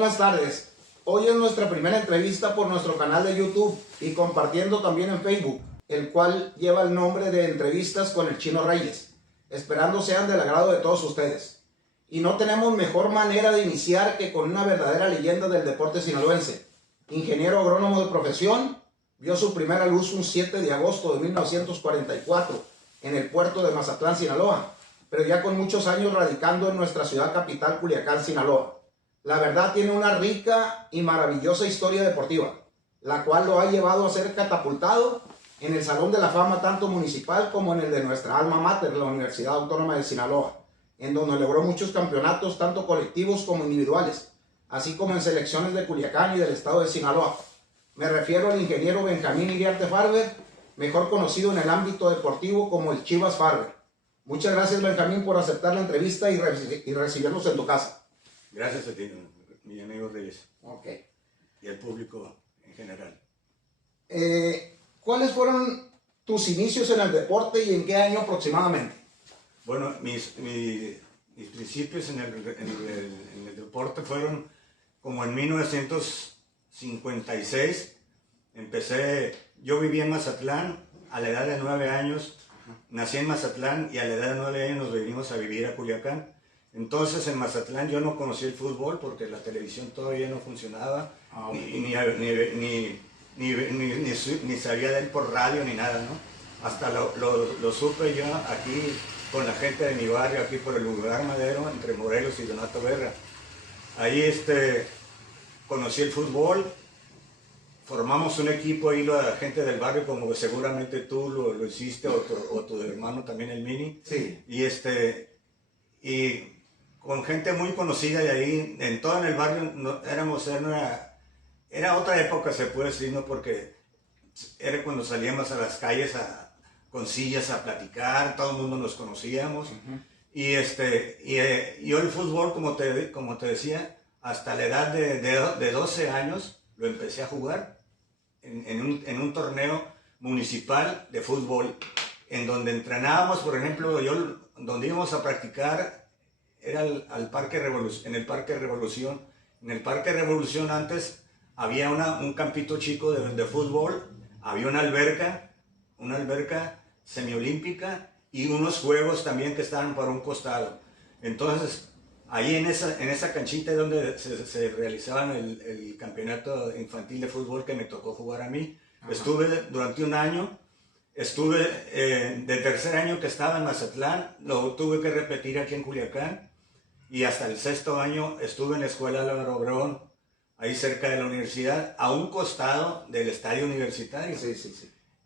buenas tardes. Hoy es nuestra primera entrevista por nuestro canal de YouTube y compartiendo también en Facebook, el cual lleva el nombre de Entrevistas con el Chino Reyes, esperando sean del agrado de todos ustedes. Y no tenemos mejor manera de iniciar que con una verdadera leyenda del deporte sinaloense. Ingeniero agrónomo de profesión, vio su primera luz un 7 de agosto de 1944 en el puerto de Mazatlán, Sinaloa, pero ya con muchos años radicando en nuestra ciudad capital, Culiacán, Sinaloa. La verdad tiene una rica y maravillosa historia deportiva, la cual lo ha llevado a ser catapultado en el Salón de la Fama tanto municipal como en el de nuestra alma mater, la Universidad Autónoma de Sinaloa, en donde logró muchos campeonatos tanto colectivos como individuales, así como en selecciones de Culiacán y del estado de Sinaloa. Me refiero al ingeniero Benjamín Iriarte Farber, mejor conocido en el ámbito deportivo como el Chivas Farber. Muchas gracias, Benjamín, por aceptar la entrevista y recibirnos en tu casa. Gracias a ti, mi amigo Reyes. Ok. Y al público en general. ¿Cuáles fueron tus inicios en el deporte y en qué año aproximadamente? Bueno, mis principios en el deporte fueron como en 1956. Yo vivía en Mazatlán a la edad de 9 años. Nací en Mazatlán y a la edad de 9 años nos venimos a vivir a Culiacán. Entonces en Mazatlán yo no conocí el fútbol porque la televisión todavía no funcionaba, ni sabía de él por radio ni nada, ¿no? Hasta lo supe yo aquí con la gente de mi barrio, aquí por el lugar Madero, entre Morelos y Donato Berra. Ahí conocí el fútbol, formamos un equipo ahí, la gente del barrio, como seguramente tú lo hiciste, o tu hermano también, el Mini. Sí. Y con gente muy conocida de ahí, en todo el barrio, era otra época, se puede decir, ¿no? Porque era cuando salíamos a las calles con sillas a platicar, todo el mundo nos conocíamos. Y yo el fútbol, como te decía, hasta la edad de 12 años lo empecé a jugar en un torneo municipal de fútbol, en donde entrenábamos, por ejemplo, donde íbamos a practicar era en el Parque Revolución. En el Parque Revolución antes había un campito chico de fútbol, había una alberca semiolímpica y unos juegos también que estaban por un costado. Entonces, ahí en esa canchita es donde se realizaban el campeonato infantil de fútbol que me tocó jugar a mí. Ajá. Estuve durante un año. De tercer año que estaba en Mazatlán, lo tuve que repetir aquí en Culiacán, y hasta el sexto año estuve en la escuela Álvaro Obregón, ahí cerca de la universidad, a un costado del estadio universitario. Sí.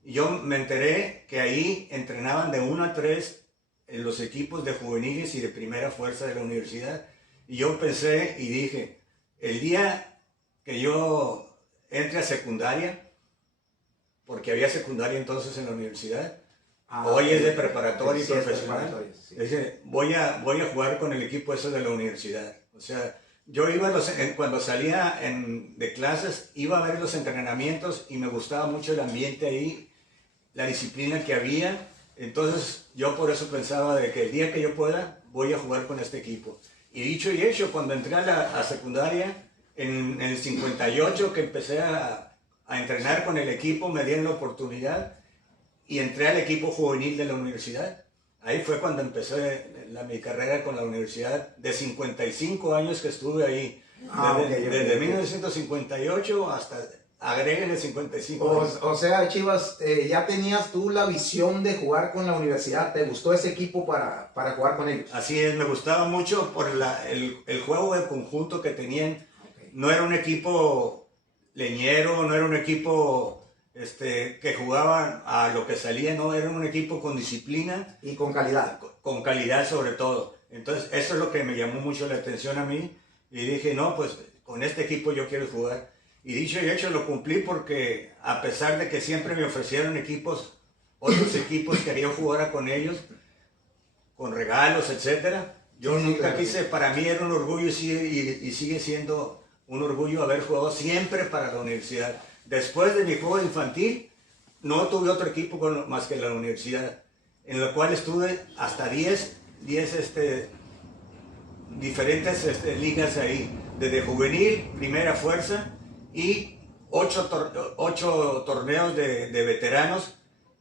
Y yo me enteré que ahí entrenaban de 1 a 3 en los equipos de juveniles y de primera fuerza de la universidad. Y yo pensé y dije, el día que yo entre a secundaria, porque había secundaria entonces en la universidad, hoy es de preparatoria y profesional, sí. Voy a jugar con el equipo ese de la universidad. O sea, yo iba cuando salía de clases, iba a ver los entrenamientos y me gustaba mucho el ambiente ahí, la disciplina que había. Entonces yo por eso pensaba de que el día que yo pueda, voy a jugar con este equipo. Y dicho y hecho, cuando entré a secundaria, en el 58 que empecé a entrenar con el equipo, me dieron la oportunidad y entré al equipo juvenil de la universidad. Ahí fue cuando empecé mi carrera con la universidad, de 55 años que estuve ahí, desde 1958 hasta, agreguen el 55. O sea, Chivas, ya tenías tú la visión de jugar con la universidad, ¿te gustó ese equipo para jugar con ellos? Así es, me gustaba mucho por el juego de conjunto que tenían. No era un equipo leñero, no era un equipo que jugaba a lo que salía, no, era un equipo con disciplina. Y con calidad. Con calidad sobre todo. Entonces eso es lo que me llamó mucho la atención a mí y dije, no, pues con este equipo yo quiero jugar. Y dicho y hecho lo cumplí, porque a pesar de que siempre me ofrecieron otros equipos quería jugar con ellos, con regalos, etcétera. Yo nunca quise, para mí era un orgullo y sigue siendo un orgullo haber jugado siempre para la universidad. Después de mi juego infantil, no tuve otro equipo más que la universidad, en el cual estuve hasta 10 diferentes ligas ahí. desde juvenil, primera fuerza y 8 torneos de veteranos,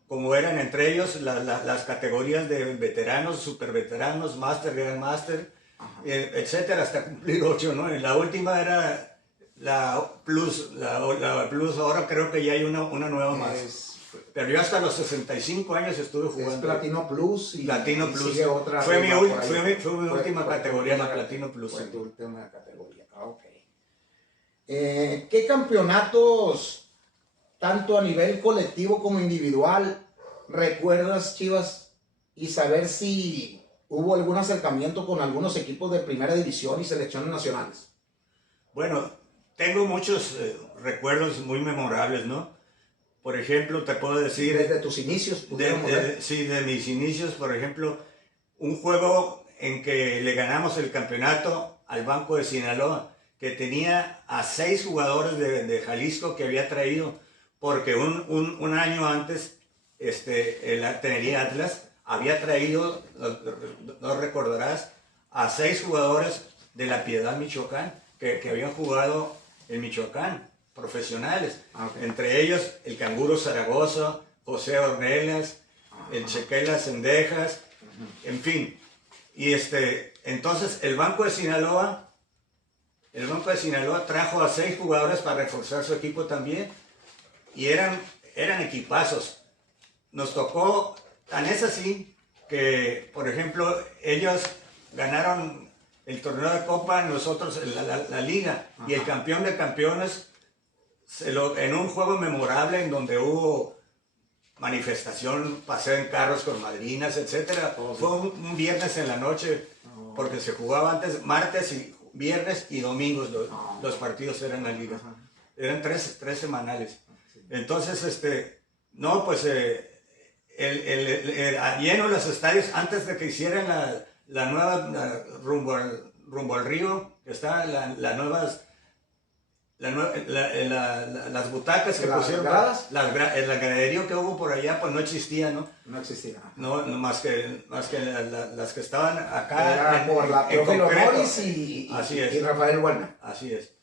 como eran entre ellos las categorías de veteranos, super veteranos, máster, gran máster, etcétera, hasta cumplir 8, ¿no? La última era la Plus, la Plus, ahora creo que ya hay una nueva más. Pero yo hasta los 65 años estuve jugando. Es Platino Plus y Platino Plus. Sigue otra fue mi última categoría, la Platino Plus. Fue tu última categoría. Ok. ¿Qué campeonatos, tanto a nivel colectivo como individual, recuerdas, Chivas? Y saber si hubo algún acercamiento con algunos equipos de primera división y selecciones nacionales. Bueno, tengo muchos recuerdos muy memorables, ¿no? Por ejemplo, te puedo decir... Desde tus inicios. Sí, de mis inicios, por ejemplo, un juego en que le ganamos el campeonato al Banco de Sinaloa, que tenía a 6 jugadores de Jalisco que había traído, porque un año antes el Tenería Atlas había traído, no recordarás, a 6 jugadores de La Piedad, Michoacán, que habían jugado en Michoacán, profesionales. Okay. Entre ellos el Canguro Zaragoza, José Ornelas, el Chequela Cendejas, en fin. Y entonces el Banco de Sinaloa trajo a 6 jugadores para reforzar su equipo también, y eran equipazos. Nos tocó, tan es así que, por ejemplo, ellos ganaron el torneo de Copa, nosotros la Liga. Ajá. Y el campeón de campeones, en un juego memorable en donde hubo manifestación, paseo en carros con madrinas, etc. Fue un viernes en la noche, porque se jugaba antes, martes y viernes y domingos los partidos eran la Liga. Eran tres semanales. Entonces, no, pues lleno los estadios antes de que hicieran la nueva rumbo al río, que está las butacas que pusieron, el graderío que hubo por allá, pues no existía, ¿no? No existía. No, más que las que estaban acá. Era por la Teófilo Moris y Rafael Buena. Así es.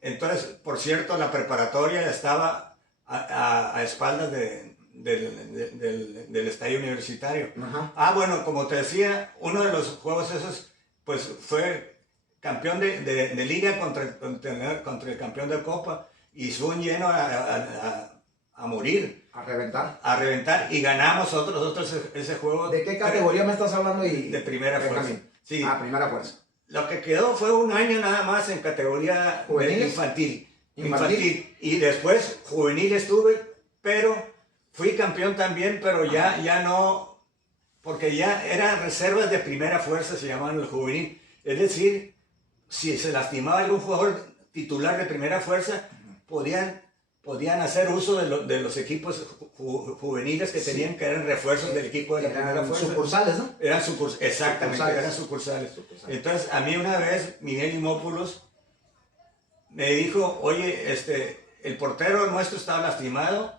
Entonces, por cierto, la preparatoria estaba a espaldas del estadio universitario. Ajá. Bueno, como te decía, uno de los juegos esos, pues fue campeón de liga contra el campeón de Copa, y fue un lleno a morir. A reventar. A reventar, y ganamos nosotros ese juego. ¿De qué categoría me estás hablando? De primera fuerza. Sí. Primera fuerza. Lo que quedó fue un año nada más en categoría infantil. Y después juvenil estuve, pero fui campeón también, pero ya no, porque ya eran reservas de primera fuerza, se llamaban el juvenil. Es decir, si se lastimaba algún jugador titular de primera fuerza, podían hacer uso de los equipos juveniles que tenían, que eran refuerzos del equipo de la primera fuerza. Sucursales, ¿no? Exactamente, eran sucursales. Entonces, a mí una vez, Miguel Limópulos me dijo, oye, el portero nuestro estaba lastimado,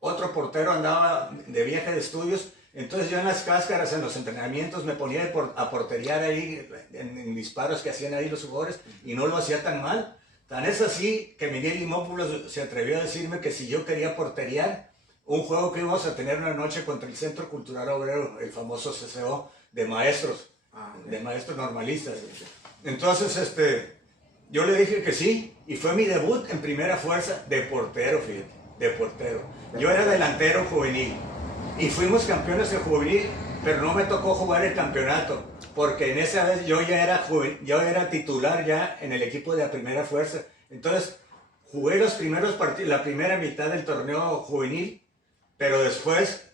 otro portero andaba de viaje de estudios. Entonces yo en las cáscaras, en los entrenamientos, me ponía a porteriar ahí en disparos que hacían ahí los jugadores, y no lo hacía tan mal. Tan es así que Miguel Limópulos se atrevió a decirme que si yo quería porteriar un juego que íbamos a tener una noche contra el Centro Cultural Obrero, el famoso CCO de maestros, de maestros normalistas. Entonces yo le dije que sí, y fue mi debut en primera fuerza de portero, fíjate, de portero. Yo era delantero juvenil. Y fuimos campeones de juvenil, pero no me tocó jugar el campeonato, porque en esa vez yo era titular ya en el equipo de la primera fuerza. Entonces jugué los primeros partidos, la primera mitad del torneo juvenil, pero después,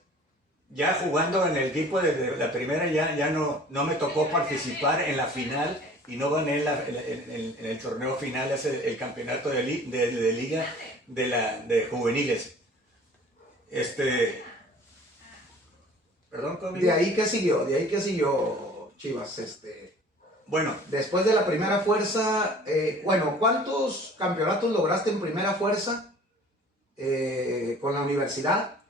ya jugando en el equipo de la primera, ya no me tocó participar en la final, y no gané en el torneo final, el campeonato de liga de juveniles. Perdón, conmigo. ¿De ahí qué siguió, Chivas? Bueno. Después de la primera fuerza, ¿cuántos campeonatos lograste en primera fuerza con la universidad?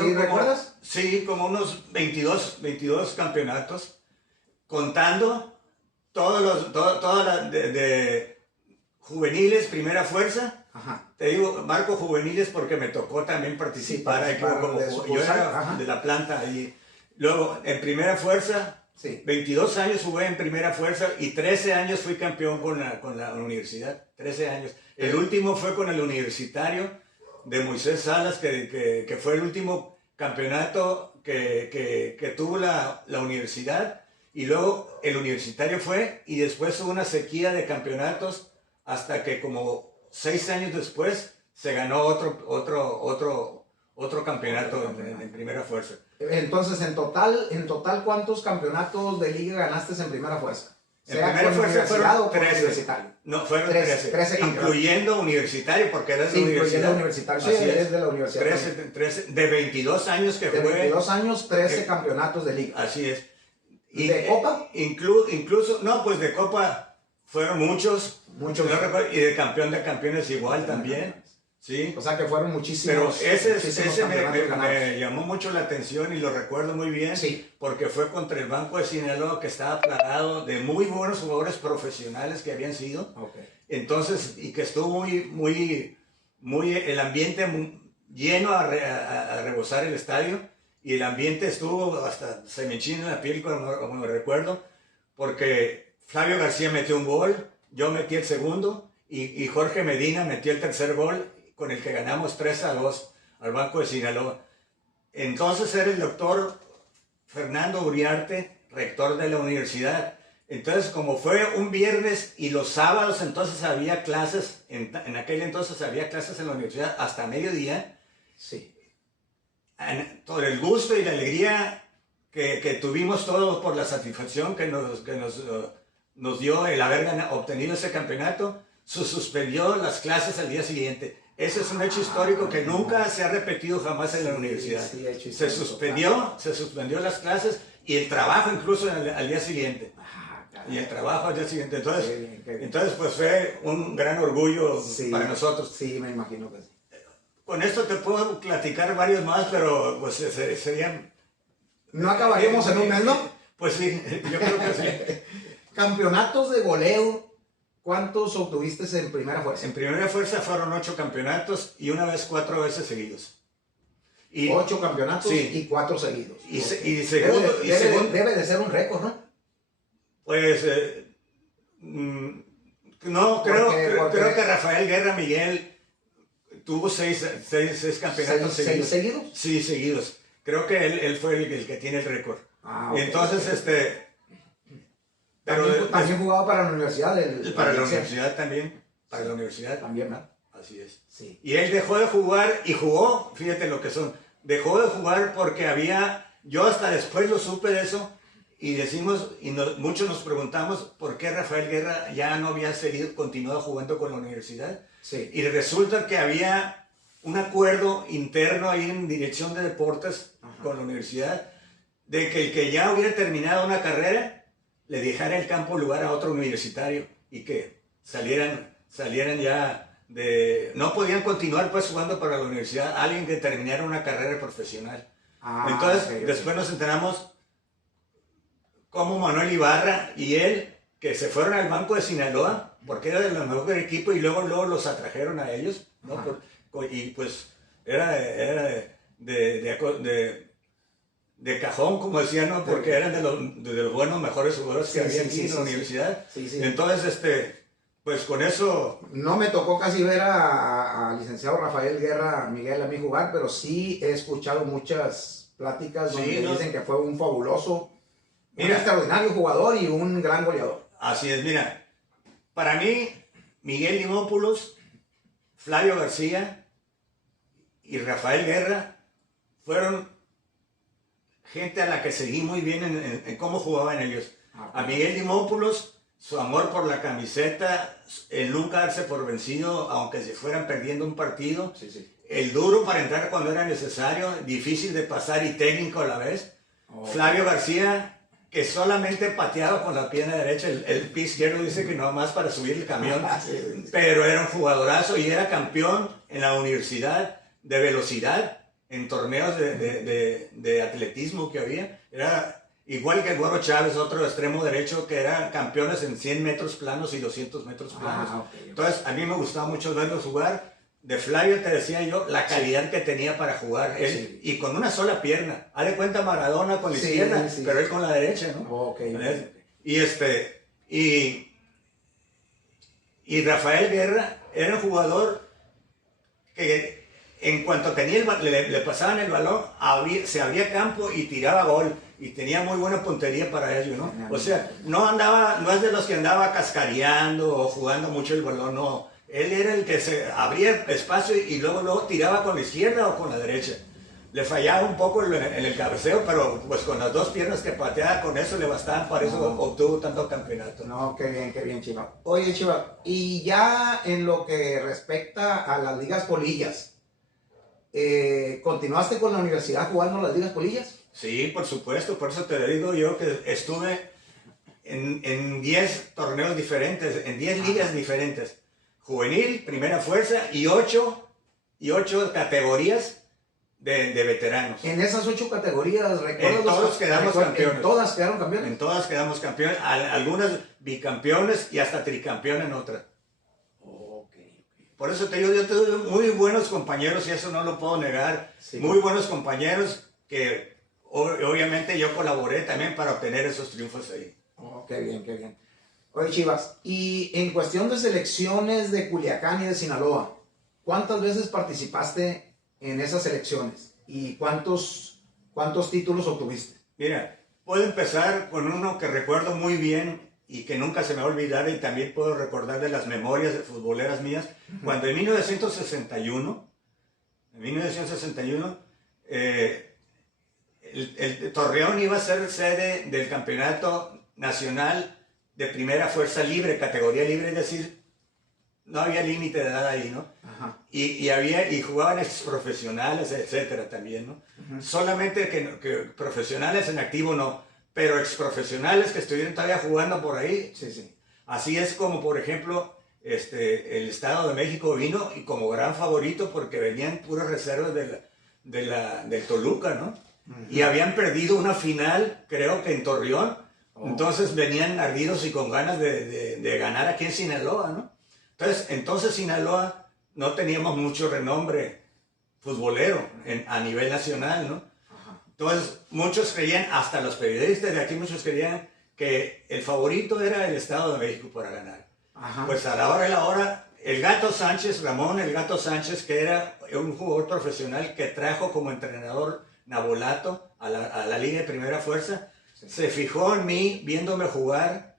¿Sí recuerdas? Sí, como unos 22 campeonatos, contando toda la de juveniles, primera fuerza. Ajá. Te digo, marco juveniles porque me tocó también participar. Sí, yo era de la planta ahí. Luego, en primera fuerza, sí. 22 años jugué en primera fuerza y 13 años fui campeón con la universidad. 13 años. El último fue con el universitario de Moisés Salas, que fue el último campeonato que tuvo la universidad. Y luego el universitario fue, y después hubo una sequía de campeonatos hasta que como 6 años después se ganó otro campeonato en primera fuerza. Entonces, en total, ¿cuántos campeonatos de liga ganaste en primera fuerza? En primera fuerza fueron 13. Universitario. No, fueron 13 incluyendo universitario, porque eres de la universidad. Universitario. Sí, eres de la universidad. 13, de 22 años que de jugué. 22 años, 13 campeonatos de liga. Así es. ¿Y de Copa? Incluso, no, pues de Copa fueron muchos. Muchos. No recuerdo, y de campeón de campeones igual también. Sí. O sea que fueron muchísimos. Pero ese me llamó mucho la atención y lo recuerdo muy bien. Sí. Porque fue contra el Banco de Sinaloa, que estaba plagado de muy buenos jugadores profesionales que habían sido. Okay. Entonces, y que estuvo muy el ambiente lleno a rebosar el estadio. Y el ambiente estuvo hasta se me enchina la piel como me recuerdo, porque Flavio García metió un gol, yo metí el segundo y Jorge Medina metió el tercer gol con el que ganamos 3-2 al Banco de Sinaloa. Entonces era el doctor Fernando Uriarte, rector de la universidad. Entonces, como fue un viernes y los sábados entonces había clases, en aquel entonces había clases en la universidad hasta mediodía. Sí. Por el gusto y la alegría que tuvimos todos por la satisfacción que nos dio el haber obtenido ese campeonato, se suspendió las clases al día siguiente. Ese es un hecho histórico que nunca se ha repetido jamás en la universidad. Sí, se suspendió las clases y el trabajo incluso al día siguiente. Y el trabajo al día siguiente. Entonces pues fue un gran orgullo para nosotros. Sí, me imagino que sí. Con esto te puedo platicar varios más, pero pues serían... No acabaríamos en un mes, ¿no? Pues sí, yo creo que sí. Campeonatos de goleo, ¿cuántos obtuviste en primera fuerza? En primera fuerza fueron 8 campeonatos y una vez 4 veces seguidos. 8 campeonatos sí. Y 4 seguidos. Y segundo... Debe de ser un récord, ¿no? Pues... no, creo que Rafael Guerra Miguel... Tuvo 6 campeonatos seguidos. ¿6 seguidos? Sí, seguidos. Creo que él fue el que tiene el récord. Okay. Entonces, también jugaba para la universidad. Para la universidad también. Para la universidad. También, ¿verdad? Así es. Sí. Y él dejó de jugar y jugó, fíjate lo que son. Dejó de jugar porque yo hasta después lo supe de eso y decimos, muchos nos preguntamos por qué Rafael Guerra ya no había continuado jugando con la universidad. Sí. Y resulta que había un acuerdo interno ahí en dirección de deportes con la universidad de que el que ya hubiera terminado una carrera le dejara el campo lugar a otro universitario y que salieran ya no podían continuar pues jugando para la universidad alguien que terminara una carrera profesional. Entonces después nos enteramos cómo Manuel Ibarra y él que se fueron al Banco de Sinaloa porque era de los mejores equipos y luego los atrajeron a ellos, ¿no? Y pues era de cajón, como decían, ¿no? Porque eran de los buenos, mejores jugadores que había aquí en la universidad. Sí. Entonces, pues con eso... No me tocó casi ver al licenciado Rafael Guerra Miguel a mí jugar, pero sí he escuchado muchas pláticas donde dicen que fue un fabuloso, un extraordinario jugador y un gran goleador. Así es, mira. Para mí, Miguel Dimópulos, Flavio García y Rafael Guerra fueron gente a la que seguí muy bien en cómo jugaban ellos. A Miguel Dimópulos, su amor por la camiseta, el nunca darse por vencido, aunque se fueran perdiendo un partido. El duro para entrar cuando era necesario, difícil de pasar y técnico a la vez. Flavio García, que solamente pateaba con la pierna derecha, el pie izquierdo dice que no más para subir el camión, pero era un jugadorazo y era campeón en la universidad de velocidad, en torneos de atletismo que había, igual que el Güero Chávez, otro extremo derecho, que eran campeones en 100 metros planos y 200 metros planos. Okay. Entonces, a mí me gustaba mucho verlos jugar. De Flavio, te decía yo, la calidad que tenía para jugar. Él, y con una sola pierna. Haz de cuenta Maradona con la izquierda, pero él con la derecha, ¿no? Okay. Y Rafael Guerra era un jugador que en cuanto tenía le pasaban el balón, se abría campo y tiraba gol. Y tenía muy buena puntería para ello, ¿no? O sea, no es de los que andaba cascareando o jugando mucho el balón, no. Él era el que se abría espacio y luego tiraba con la izquierda o con la derecha. Le fallaba un poco en el cabeceo, pero pues con las dos piernas que pateaba, con eso le bastaban, para eso obtuvo tanto campeonato. No, qué bien, Chiva. Oye, Chiva, y ya en lo que respecta a las ligas polillas, ¿continuaste con la universidad jugando las ligas polillas? Sí, por supuesto, por eso te digo yo que estuve en 10 torneos diferentes, en 10 ligas diferentes. Juvenil, primera fuerza y 8 categorías de veteranos. En esas 8 categorías, en todas quedamos campeones. ¿En todas quedaron campeones? En todas quedamos campeones, algunas bicampeones y hasta tricampeón en otras. Por eso te digo, yo tuve muy buenos compañeros y eso no lo puedo negar. Sí. Muy buenos compañeros que obviamente yo colaboré también para obtener esos triunfos ahí. Qué bien. Oye, Chivas, y en cuestión de selecciones de Culiacán y de Sinaloa, ¿cuántas veces participaste en esas selecciones? ¿Y cuántos títulos obtuviste? Mira, puedo empezar con uno que recuerdo muy bien y que nunca se me va a olvidar, y también puedo recordar de las memorias de futboleras mías, cuando en 1961, el Torreón iba a ser sede del campeonato nacional de primera fuerza libre, categoría libre, es decir, no había límite de edad ahí, ¿no? Ajá. Y jugaban exprofesionales, etcétera, también, ¿no? Solamente que profesionales en activo no, pero exprofesionales que estuvieron todavía jugando por ahí. Sí. Así es como, por ejemplo, el Estado de México vino y como gran favorito porque venían puras reservas del Toluca, ¿no? Y habían perdido una final, creo que en Torreón. Entonces venían ardidos y con ganas de ganar aquí en Sinaloa, ¿no? Entonces Sinaloa no teníamos mucho renombre futbolero a nivel nacional, ¿no? Entonces muchos creían, hasta los periodistas de aquí, muchos creían que el favorito era el Estado de México para ganar. Pues a la hora de la hora, el Gato Sánchez, Ramón el Gato Sánchez, que era un jugador profesional que trajo como entrenador Nabolato a la Liga de Primera Fuerza, se fijó en mí viéndome jugar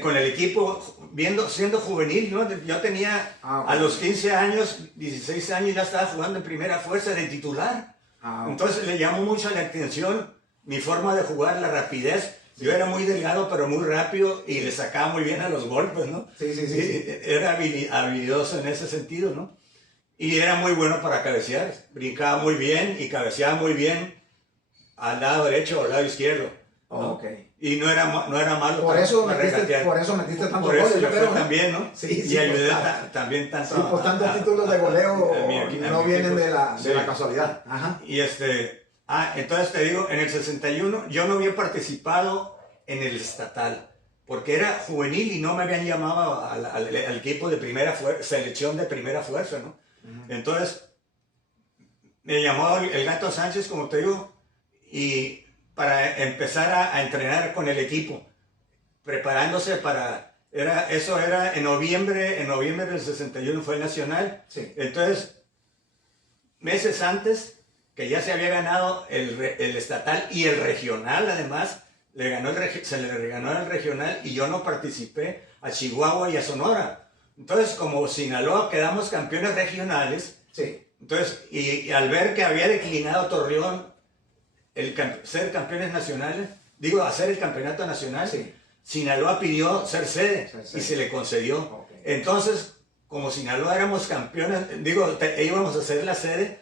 con el equipo, siendo juvenil, ¿no? Yo tenía a los 15 años, 16 años, ya estaba jugando en Primera Fuerza de titular. Entonces le llamó mucho la atención mi forma de jugar, la rapidez. Yo era muy delgado, pero muy rápido y le sacaba muy bien a los golpes, ¿no? Sí. Era habilidoso en ese sentido, ¿no? Y era muy bueno para cabecear. Brincaba muy bien y cabeceaba muy bien al lado derecho o al lado izquierdo, ¿no? Y no era malo. Por eso metiste tantos goles. Por eso yo fue también, ¿no? Sí, y ayudé también tanto. Sí, por tantos títulos de goleo no vienen de la casualidad. Ajá. Y entonces te digo, en el 61 yo no había participado en el estatal, porque era juvenil y no me habían llamado al equipo de primera fuerza, selección de primera fuerza, ¿no? Entonces me llamó el Gato Sánchez, como te digo, y para empezar a entrenar con el equipo, preparándose eso era en noviembre del 61 fue el nacional. Sí. Entonces, meses antes, que ya se había ganado el estatal y el regional, además, se le reganó el regional y yo no participé a Chihuahua y a Sonora. Entonces, como Sinaloa quedamos campeones regionales, sí. Entonces, y al ver que había declinado Torreón ser campeones nacionales, hacer el campeonato nacional, sí. Sinaloa pidió ser sede y se le concedió. Entonces, como Sinaloa éramos campeones, íbamos a ser la sede,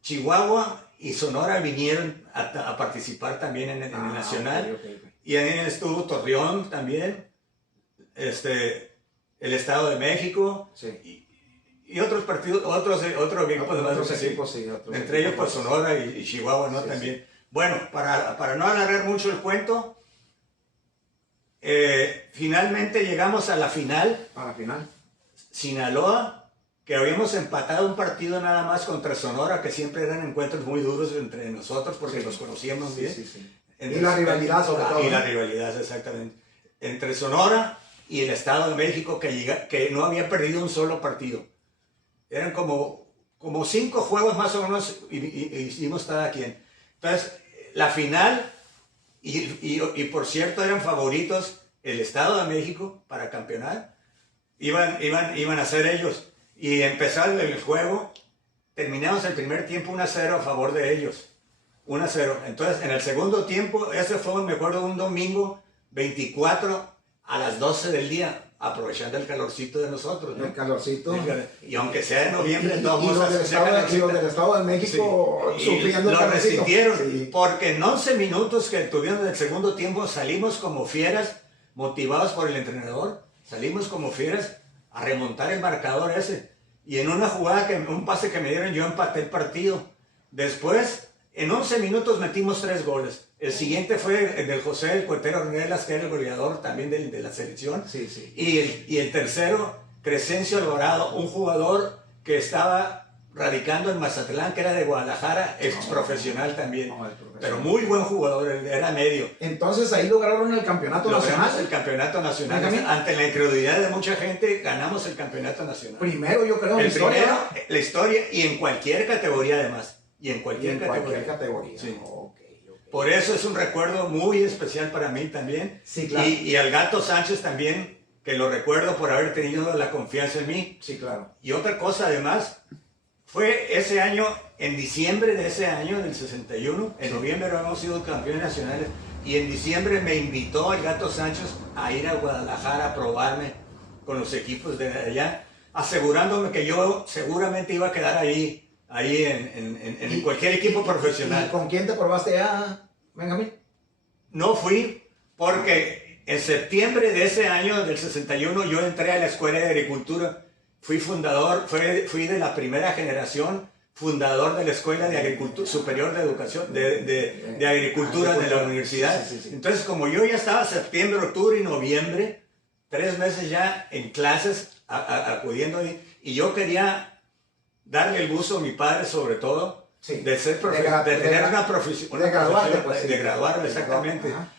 Chihuahua y Sonora vinieron a participar también en el nacional. Y ahí estuvo Torreón también, el Estado de México, sí. y otros partidos, otros equipos más. Otros equipos, sí, otros entre ellos pues equipos. Sonora y Chihuahua, ¿no? Sí, También. sí. Bueno, para no alargar mucho el cuento, finalmente llegamos a la final. A la final. Sinaloa, que habíamos empatado un partido nada más contra Sonora, que siempre eran encuentros muy duros entre nosotros porque Sí. los conocíamos Sí, bien. sí, sí. Entre, y la rivalidad sobre todo. Y la ¿no? rivalidad, exactamente. Entre Sonora y el Estado de México, que no había perdido un solo partido. Eran como 5 juegos más o menos y hicimos cada quien. Entonces, la final, y por cierto eran favoritos el Estado de México para campeonar, iban a ser ellos. Y empezar el juego, terminamos el primer tiempo 1-0 a favor de ellos. 1-0. Entonces, en el segundo tiempo, ese fue, me acuerdo, un domingo 24 a las 12 del día, aprovechando el calorcito de nosotros, ¿no? El calorcito. Y aunque sea en noviembre, Y los del Estado de México sí, sufriendo el lo calorcito. resintieron, Sí. porque en 11 minutos que tuvieron del segundo tiempo salimos como fieras, motivados por el entrenador, salimos como fieras a remontar el marcador ese. Y en una jugada, un pase que me dieron, yo empaté el partido. Después, en 11 minutos metimos 3 goles. El siguiente fue el del José, el Cuetero Ornelas, que era el goleador también de la selección. Sí, sí. Y el tercero, Crescencio Alvarado, un jugador que estaba radicando en Mazatlán, que era de Guadalajara, ex profesional también. No, el profesional. Pero muy buen jugador, era medio. Entonces ahí lograron el campeonato Logramos nacional. el campeonato nacional. Benjamín. Ante la incredulidad de mucha gente, ganamos el campeonato nacional. Primero, yo creo, en El la historia. primero, ¿no? la historia, y en cualquier categoría además. Y en Y cualquier en categoría. cualquier categoría. Sí. Ok. Por eso es un recuerdo muy especial para mí también. Sí, claro. Y al Gato Sánchez también, que lo recuerdo por haber tenido la confianza en mí. Sí, claro. Y otra cosa además, fue ese año, en diciembre de ese año, del 61, en noviembre habíamos sido campeones nacionales, y en diciembre me invitó el Gato Sánchez a ir a Guadalajara a probarme con los equipos de allá, asegurándome que yo seguramente iba a quedar ahí en cualquier equipo profesional. ¿Y con quién te probaste ya, Benjamín? No fui porque en septiembre de ese año, del 61, yo entré a la Escuela de Agricultura. Fui fundador, fui de la primera generación, fundador de la Escuela de Agricultura Superior de Educación, de Agricultura de la universidad. Sí, sí, sí. Entonces, como yo ya estaba septiembre, octubre y noviembre, 3 meses ya en clases, acudiendo ahí, y yo quería darle el gusto a mi padre, sobre todo, Sí. de tener una profesión. De graduarte, pues, sí. De graduarme, De exactamente. graduar, ajá.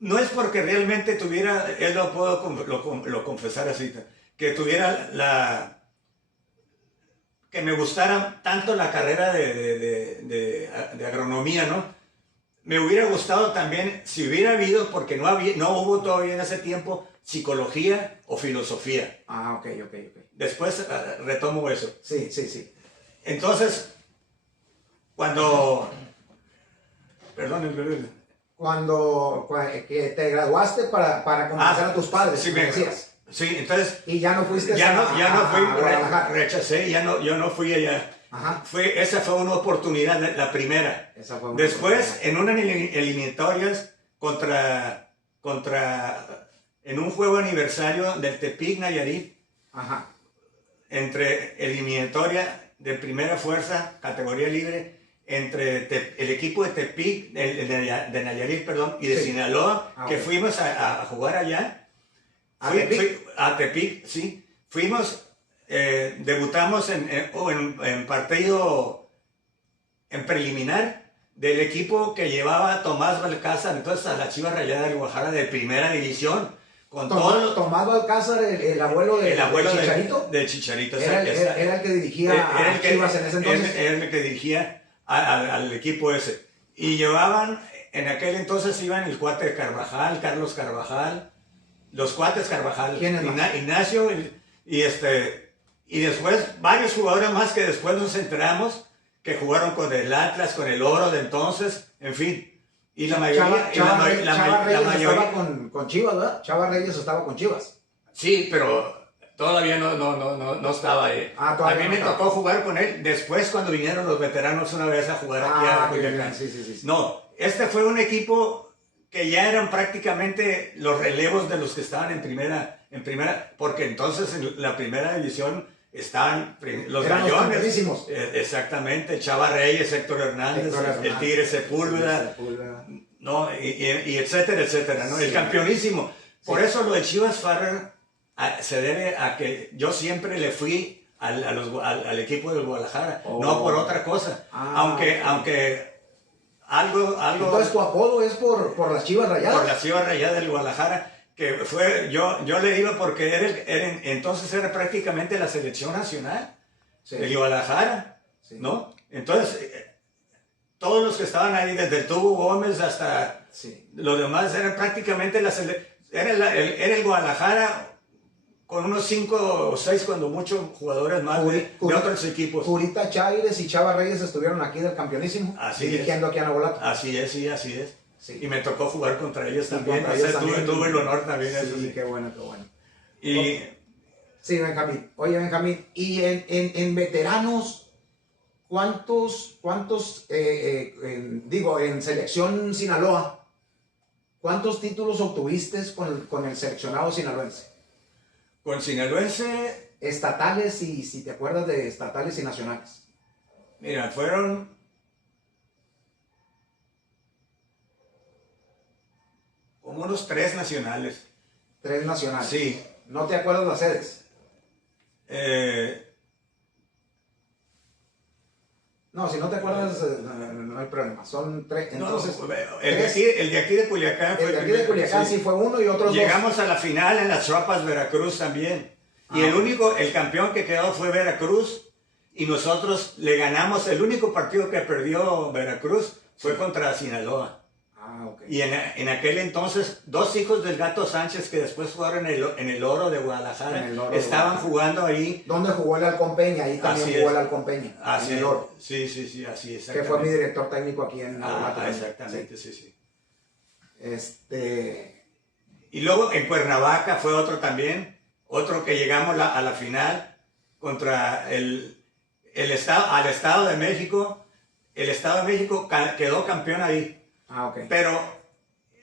No es porque realmente tuviera, él lo confesar así, que tuviera que me gustara tanto la carrera de agronomía, ¿no? Me hubiera gustado también, si hubiera habido, porque no hubo todavía en ese tiempo, psicología o filosofía. Ah, ok. Después retomo eso. Sí, sí, sí. Entonces, perdón, Que te graduaste para convencer a tus padres, sí, me decías. Sí, entonces Y ya no fuiste ya no fui, a Guadalajara. rechacé, yo no fui allá. Ajá. Esa fue una oportunidad, la primera. Esa fue una Después, oportunidad. en unas eliminatorias en un juego aniversario del Tepic Nayarit, Ajá. entre eliminatoria de primera fuerza, categoría libre, entre el equipo de Tepic, de Nayarit, perdón, y de Sí. Sinaloa, Ah, que ok. fuimos a jugar allá. ¿A Tepic? A Tepic, sí. Fuimos, debutamos en partido, en preliminar, del equipo que llevaba a Tomás Balcázar, entonces a la Chivas Rayadas de Guadalajara de primera división. Con todo Tomás Balcázar, el abuelo de Chicharito. del Chicharito. Era el que dirigía a Chivas en ese entonces. Era el que dirigía al equipo ese. Y llevaban, en aquel entonces iban el cuate de Carvajal, Carlos Carvajal, los cuates Carvajal, ¿Quiénes más? Ignacio, y después varios jugadores más que después nos enteramos que jugaron con el Atlas, con el Oro de entonces, en fin. Y la mayoría... Chava Reyes mayoría estaba con Chivas, ¿verdad? Chava Reyes estaba con Chivas. sí, pero todavía no estaba ahí. Ah, a todavía mí no me estaba. tocó jugar con él después cuando vinieron los veteranos una vez a jugar aquí a Culiacán. Sí. No, este fue un equipo que ya eran prácticamente los relevos de los que estaban en primera, porque entonces en la primera división estaban los Eran gallones. campeonísimos. Exactamente, Chava Reyes, Héctor Hernández, el Tigre Sepúlveda, ¿no? Y etcétera, etcétera, ¿no? Sí. El campeonísimo. Por eso lo de Chivas Farrer se debe a que yo siempre le fui al equipo del Guadalajara, no por otra cosa. Aunque algo... Entonces tu apodo es por las Chivas Rayadas. Por las Chivas Rayadas del Guadalajara, que fue, yo le iba porque entonces era prácticamente la selección nacional del Guadalajara, ¿no? Entonces, todos los que estaban ahí, desde el Tubo Gómez hasta los demás, eran prácticamente era el Guadalajara con unos 5 o 6, cuando muchos jugadores más de otros equipos. Purita Chávez y Chava Reyes estuvieron aquí del campeonísimo, dirigiendo aquí a Nabolato. Así es, sí, así es. Sí. Y me tocó jugar contra ellos también. Tuve el honor también. Sí, eso sí. qué bueno, qué bueno. Y... Sí, Benjamín. Oye, Benjamín, y en veteranos, ¿cuántos en selección Sinaloa, cuántos títulos obtuviste con el seleccionado sinaloense? Con sinaloense... Estatales, y si te acuerdas de estatales y nacionales. Mira, fueron... como unos 3 nacionales. 3 nacionales. Sí. ¿No te acuerdas las sedes? No, si no te acuerdas, no hay problema. Son 3. Entonces, el de aquí de Culiacán fue el de aquí de Culiacán sí fue uno y otros Llegamos a la final en las Chuapas, Veracruz también. Y el campeón que quedó fue Veracruz. Y nosotros le ganamos. El único partido que perdió Veracruz fue contra Sinaloa. Okay. Y en aquel entonces, 2 hijos del Gato Sánchez, que después jugaron en el Oro de Guadalajara, estaban jugando ahí. ¿Dónde jugó el Halcón Peña? Ahí también jugó el Halcón Peña. Así en el Oro. Sí, así es. Que fue mi director técnico aquí en Nabolato. Exactamente, sí. Y luego en Cuernavaca fue otro también, otro que llegamos a la final contra al Estado de México. El Estado de México quedó campeón ahí. Okay. Pero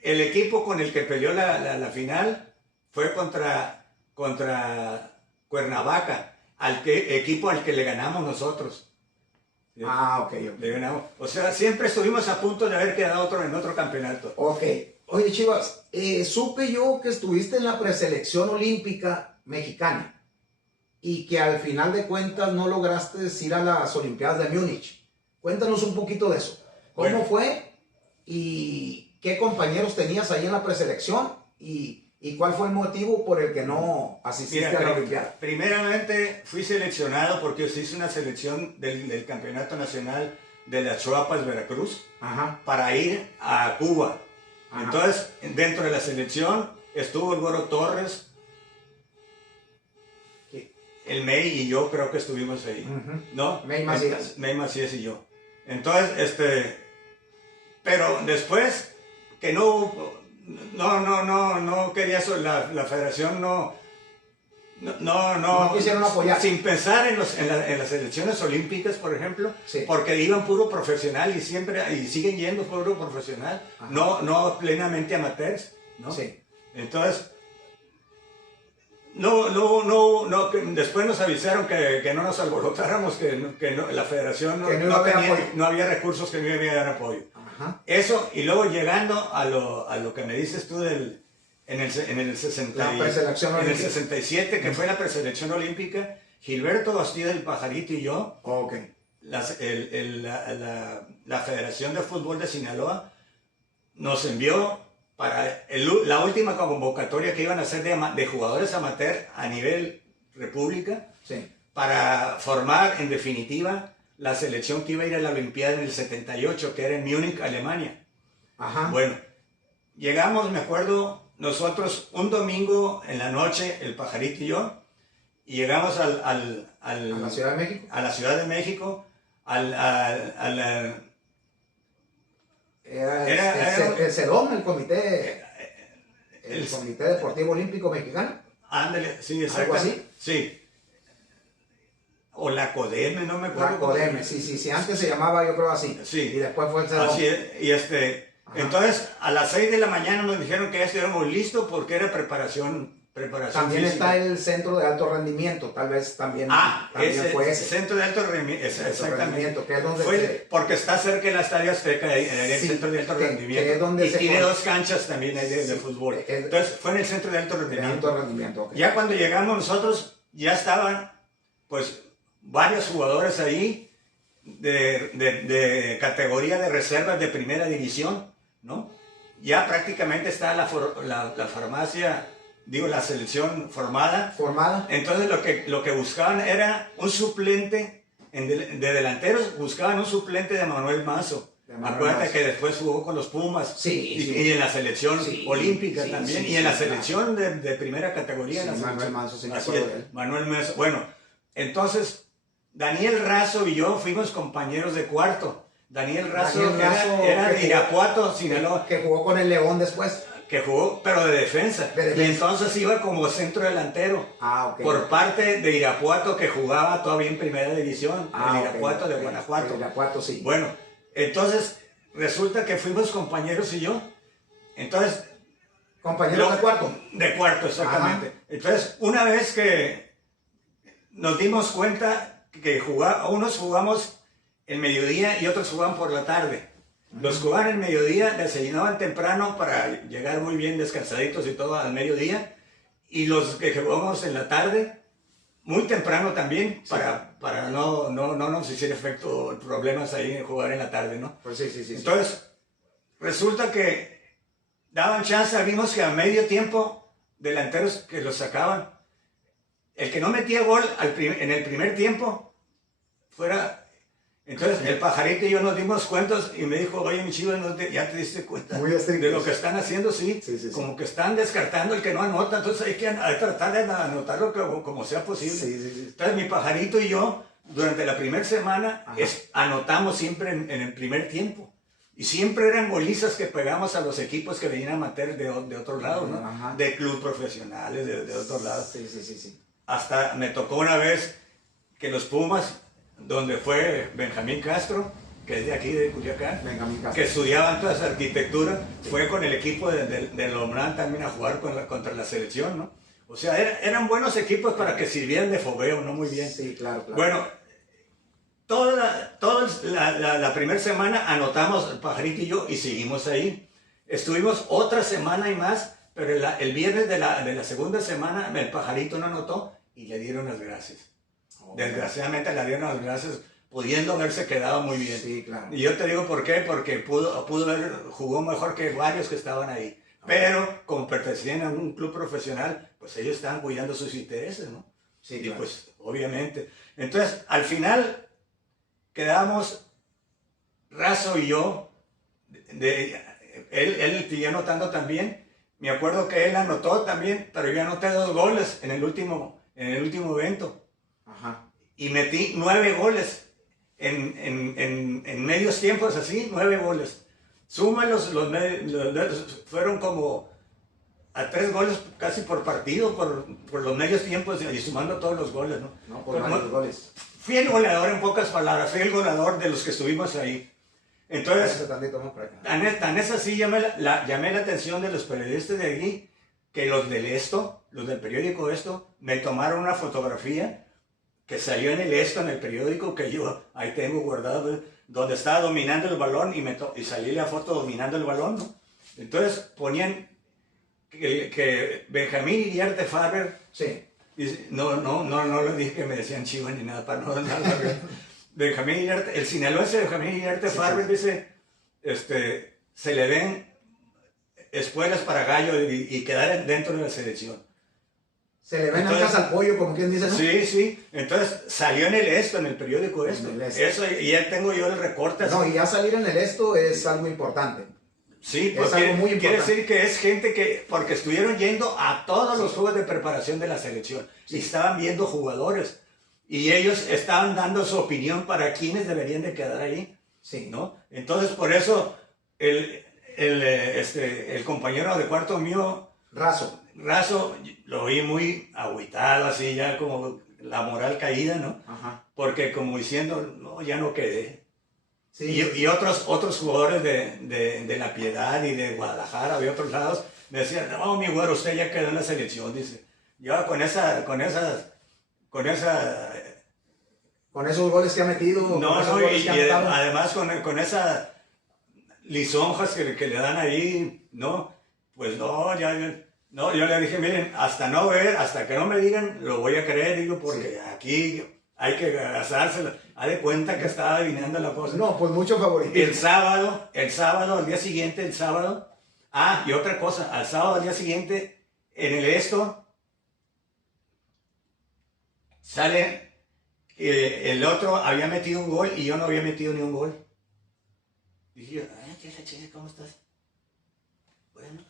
el equipo con el que peleó la final fue contra Cuernavaca, equipo al que le ganamos nosotros. Okay. Le ganamos. O sea, siempre estuvimos a punto de haber quedado en otro campeonato. Ok. Oye, Chivas, supe yo que estuviste en la preselección olímpica mexicana y que al final de cuentas no lograste ir a las Olimpiadas de Múnich. Cuéntanos un poquito de eso. ¿Cómo fue? ¿Y qué compañeros tenías ahí en la preselección? ¿Y cuál fue el motivo por el que no asististe a la Olimpiada? Primeramente fui seleccionado porque se hizo una selección del Campeonato Nacional de las Chuapas, Veracruz, para ir a Cuba. Entonces, dentro de la selección estuvo el Güero Torres, el May y yo creo que estuvimos ahí, ¿no? May Macías. May Macías y yo. Entonces, pero después que no quería eso, la federación no quisieron apoyar. Sin pensar en las selecciones olímpicas, por ejemplo, porque iban puro profesional y siguen yendo puro profesional, no plenamente amateurs, ¿no? Sí. Entonces, después nos avisaron que no nos alborotáramos, que la federación no había recursos, que no iba a dar apoyo. Eso, y luego llegando a lo que me dices tú en el 67, que fue la preselección olímpica, Gilberto Bastida del Pajarito y yo, la Federación de Fútbol de Sinaloa nos envió para la última convocatoria que iban a hacer de jugadores amateur a nivel república, para formar en definitiva la selección que iba a ir a la Olimpiada en el 78, que era en Múnich, Alemania. Bueno, llegamos, me acuerdo, nosotros un domingo en la noche, el Pajarito y yo, y llegamos a la Ciudad de México. A la Ciudad de México, Era el CEDOM, el Comité Deportivo Olímpico Mexicano. Ándale, sí, ¿Algo así? Sí. O la CODEME, no me acuerdo. La CODEME, sí, antes se llamaba, yo creo, así. Sí. Y después fue el CEDOM. Así es, y entonces a las 6 de la mañana nos dijeron que ya estuviéramos listos porque era preparación preparación También física. está el centro de alto rendimiento, tal vez también fue ese. Centro de alto rendimiento, exactamente. Que es donde porque está cerca de la Estadio Azteca, ahí, en el centro de alto rendimiento. Que es donde y tiene dos canchas también ahí de fútbol. Entonces fue en el centro de alto rendimiento. Okay. Ya cuando llegamos nosotros, ya estaban pues varios jugadores ahí de categoría de reservas de primera división, ¿no? Ya prácticamente está la farmacia, digo, la selección formada. Entonces lo que buscaban era un suplente, de delanteros buscaban un suplente de Manuel Mazo. Acuérdate que después jugó con los Pumas y en la selección olímpica también, y en la selección de primera categoría. Manuel Mazo, sí, Manuel Mazo. Bueno, entonces Daniel Razo y yo fuimos compañeros de cuarto. Daniel Razo era de Irapuato, Sinaloa. Que jugó con el León después. Que jugó, pero de defensa. Y entonces iba como centro delantero. Por parte de Irapuato, que jugaba todavía en primera división. El Irapuato de Guanajuato. Irapuato, sí. Bueno, entonces resulta que fuimos compañeros y yo. Entonces. ¿Compañeros de cuarto? De cuarto, exactamente. Ajá. Entonces, una vez que nos dimos cuenta que unos jugamos el mediodía y otros jugaban por la tarde. Los que jugaban el mediodía desayunaban temprano para llegar muy bien descansaditos y todo al mediodía, y los que jugamos en la tarde muy temprano también, para no nos hiciera efecto problemas ahí en jugar en la tarde, ¿no? Pues sí. Entonces resulta que daban chance, vimos que a medio tiempo delanteros que los sacaban, el que no metía gol en el primer tiempo fuera. Entonces el Pajarito y yo nos dimos cuentas y me dijo, oye, mi chivo, ¿ya te diste cuenta de lo que están haciendo? Sí. Como que están descartando el que no anota, entonces hay que tratar de anotarlo como sea posible. Entonces mi Pajarito y yo, durante la primera semana, anotamos siempre en el primer tiempo. Y siempre eran golizas que pegamos a los equipos que venían a meter de otro lado, ¿no? De clubes profesionales, de otro lado. Sí. Hasta me tocó una vez que los Pumas, donde fue Benjamín Castro, que es de aquí de Culiacán, que estudiaba entonces arquitectura, fue con el equipo de Lombrán también a jugar contra la selección, ¿no? O sea, eran buenos equipos para que sirvieran de fogueo, ¿no? Muy bien. Sí, claro. Bueno, toda la primera semana anotamos el Pajarito y yo y seguimos ahí. Estuvimos otra semana y más, pero el viernes de la segunda semana el Pajarito no anotó y le dieron las gracias. Desgraciadamente le dieron las gracias, pudiendo haberse quedado muy bien. Sí, claro. Y yo te digo por qué, porque jugó mejor que varios que estaban ahí. Pero como pertenecían a un club profesional, pues ellos estaban cuidando sus intereses, ¿no? Sí, y claro. pues obviamente. Entonces, al final quedamos Razo y yo, él siguió anotando también. Me acuerdo que él anotó también, pero yo anoté 2 goles en el último evento. Y metí 9 goles en medios tiempos, así, 9 goles. Súmalos, fueron como a 3 goles casi por partido, por los medios tiempos y sumando todos los goles, ¿no? No, por varios goles. Fui el goleador, en pocas palabras, fui el goleador de los que estuvimos ahí. Entonces, tan es así, llamé la atención de los periodistas de allí, que los del periódico Esto, me tomaron una fotografía que salió en el periódico, que yo ahí tengo guardado, donde estaba dominando el balón y salí la foto dominando el balón, ¿no? Entonces ponían que Benjamín Iriarte Farber, no les dije que me decían Chiva ni nada, para no dar nada. Benjamín Iriarte, el sinaloense Benjamín Iriarte Farber dice, se le ven espuelas para gallo y quedar dentro de la selección. Se le ven ancas al pollo, como quien dice, ¿no? Sí. Entonces salió en el periódico Esto. Eso, y ya tengo yo el recorte. No, y ya salir en el Esto es algo importante. Sí, porque es algo muy importante. Quiere decir que es gente porque estuvieron yendo a todos los juegos de preparación de la selección. Y estaban viendo jugadores. Y ellos estaban dando su opinión para quiénes deberían de quedar ahí. Sí. ¿No? Entonces, por eso, el compañero de cuarto mío, Razo, lo vi muy agüitado, así ya como la moral caída, ¿no? Porque como diciendo, no, ya no quedé. Sí. Y otros jugadores de La Piedad y de Guadalajara, de otros lados, me decían, no, mi güero, usted ya quedó en la selección, dice. Yo con esos goles que ha metido, no, esos no, goles que ha anotado. además con esas lisonjas que le dan ahí, ¿no? Pues no, no, yo le dije, miren, hasta que no me digan, lo voy a creer, digo, porque aquí hay que agasárselo. Haz de cuenta que estaba adivinando la cosa. No, pues mucho favoritismo. El sábado, al día siguiente, y otra cosa, al sábado, al día siguiente, en el esto, sale que el otro había metido un gol y yo no había metido ni un gol. Dije yo, ¿qué es la chica? ¿Cómo estás? Bueno.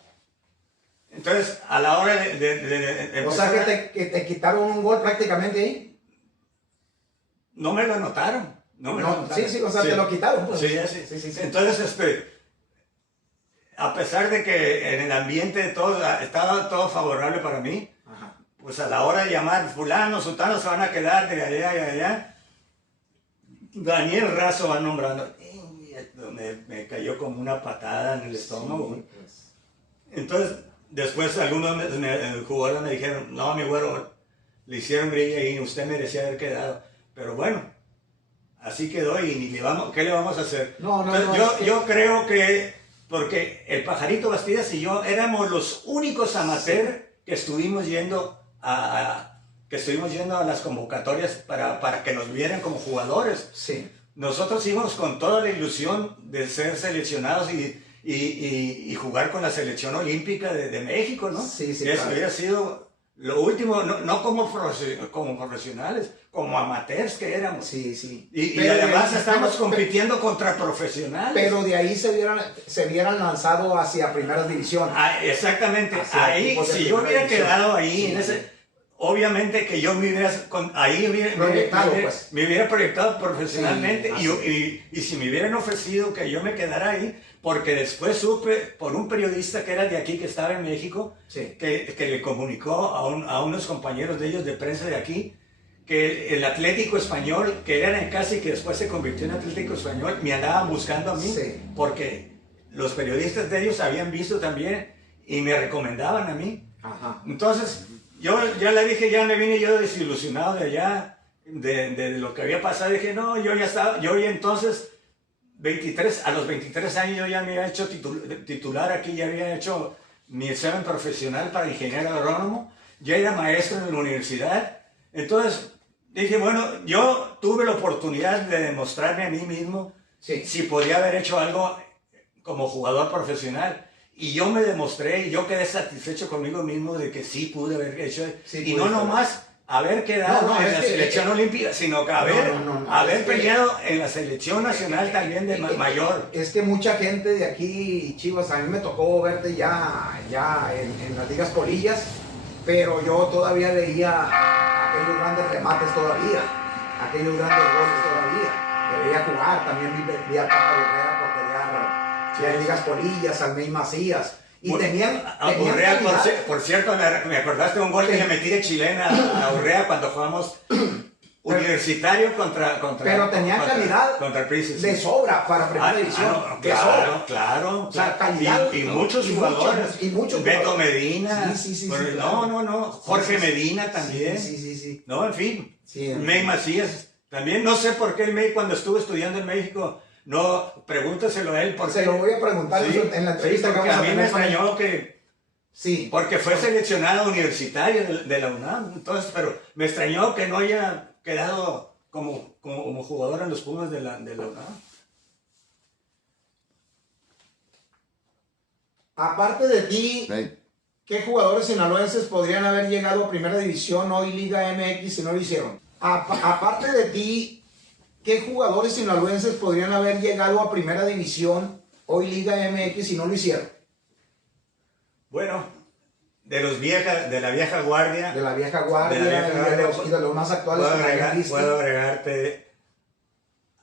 Entonces, a la hora de o sea, que te quitaron un gol prácticamente ahí. No me lo anotaron. Sí, o sea, te lo quitaron. Pues. Sí. Entonces, a pesar de que en el ambiente estaba todo favorable para mí, ajá, pues a la hora de llamar, fulano, sultano se van a quedar de allá y allá, Daniel Razo va nombrando. Me cayó como una patada en el estómago. Sí, pues. Entonces, después algunos jugadores me dijeron, no, mi güero, le hicieron grilla y usted merecía haber quedado. Pero bueno, así quedó y ¿qué le vamos a hacer? Entonces, yo creo que, porque el Pajarito Bastidas y yo éramos los únicos amateurs que estuvimos yendo a las convocatorias para que nos vieran como jugadores. Sí. Nosotros íbamos con toda la ilusión de ser seleccionados y jugar con la selección olímpica de México, ¿no? Sí, eso claro. Hubiera sido lo último, no como profesionales, como amateurs que éramos. Sí. Y además estamos compitiendo contra profesionales. Pero de ahí se hubieran lanzado hacia primera división. Exactamente. Ahí, si yo hubiera quedado ahí, en ese... Obviamente que yo me hubiera proyectado profesionalmente y si me hubieran ofrecido que yo me quedara ahí, porque después supe por un periodista que era de aquí, que estaba en México, que le comunicó a unos compañeros de ellos de prensa de aquí, que el Atlético Español, que era en casa y que después se convirtió en Atlético Español, me andaban buscando a mí, porque los periodistas de ellos habían visto también y me recomendaban a mí. Ajá. Entonces... Yo ya le dije, ya me vine yo desilusionado de allá, de lo que había pasado. Dije, no, yo ya entonces, a los 23 años yo ya me había hecho titular aquí, ya había hecho mi examen profesional para ingeniero agrónomo, ya era maestro en la universidad. Entonces dije, bueno, yo tuve la oportunidad de demostrarme a mí mismo si podía haber hecho algo como jugador profesional. Y yo me demostré y yo quedé satisfecho conmigo mismo de que sí pude haber hecho, y no nomás haber quedado en la selección olímpica, sino que haber peleado en la selección nacional también de mayor. Es que mucha gente de aquí, Chivas, a mí me tocó verte ya en las ligas polillas, pero yo todavía veía aquellos grandes remates todavía, aquellos grandes goles todavía. Debería jugar, también vi a Paco Herrera en ligas polillas, Almey Macías, y tenían Urrea, por cierto, me acordaste de un gol que le metí de chilena a Urrea cuando jugamos universitario contra pero tenían calidad de sobra para primera división. Claro. O sea, calidad. Y muchos jugadores. Beto Medina. Sí. Jorge Medina también. Sí. No, en fin. Almey Macías también. No sé por qué el May cuando estuvo estudiando en México. No, pregúntaselo a él. Se lo voy a preguntar en la entrevista que vamos a mí me extrañó que... Sí. Porque fue seleccionado universitario de la UNAM. Entonces, pero me extrañó que no haya quedado como jugador en los Pumas de la UNAM. Aparte de ti, ¿qué jugadores sinaloenses podrían haber llegado a Primera División, hoy Liga MX, si no lo hicieron? Aparte de ti, ¿qué jugadores sinaloenses podrían haber llegado a Primera División, hoy Liga MX, si no lo hicieron? Bueno, de la vieja guardia. De la vieja guardia y de los más actuales. Puedo agregarte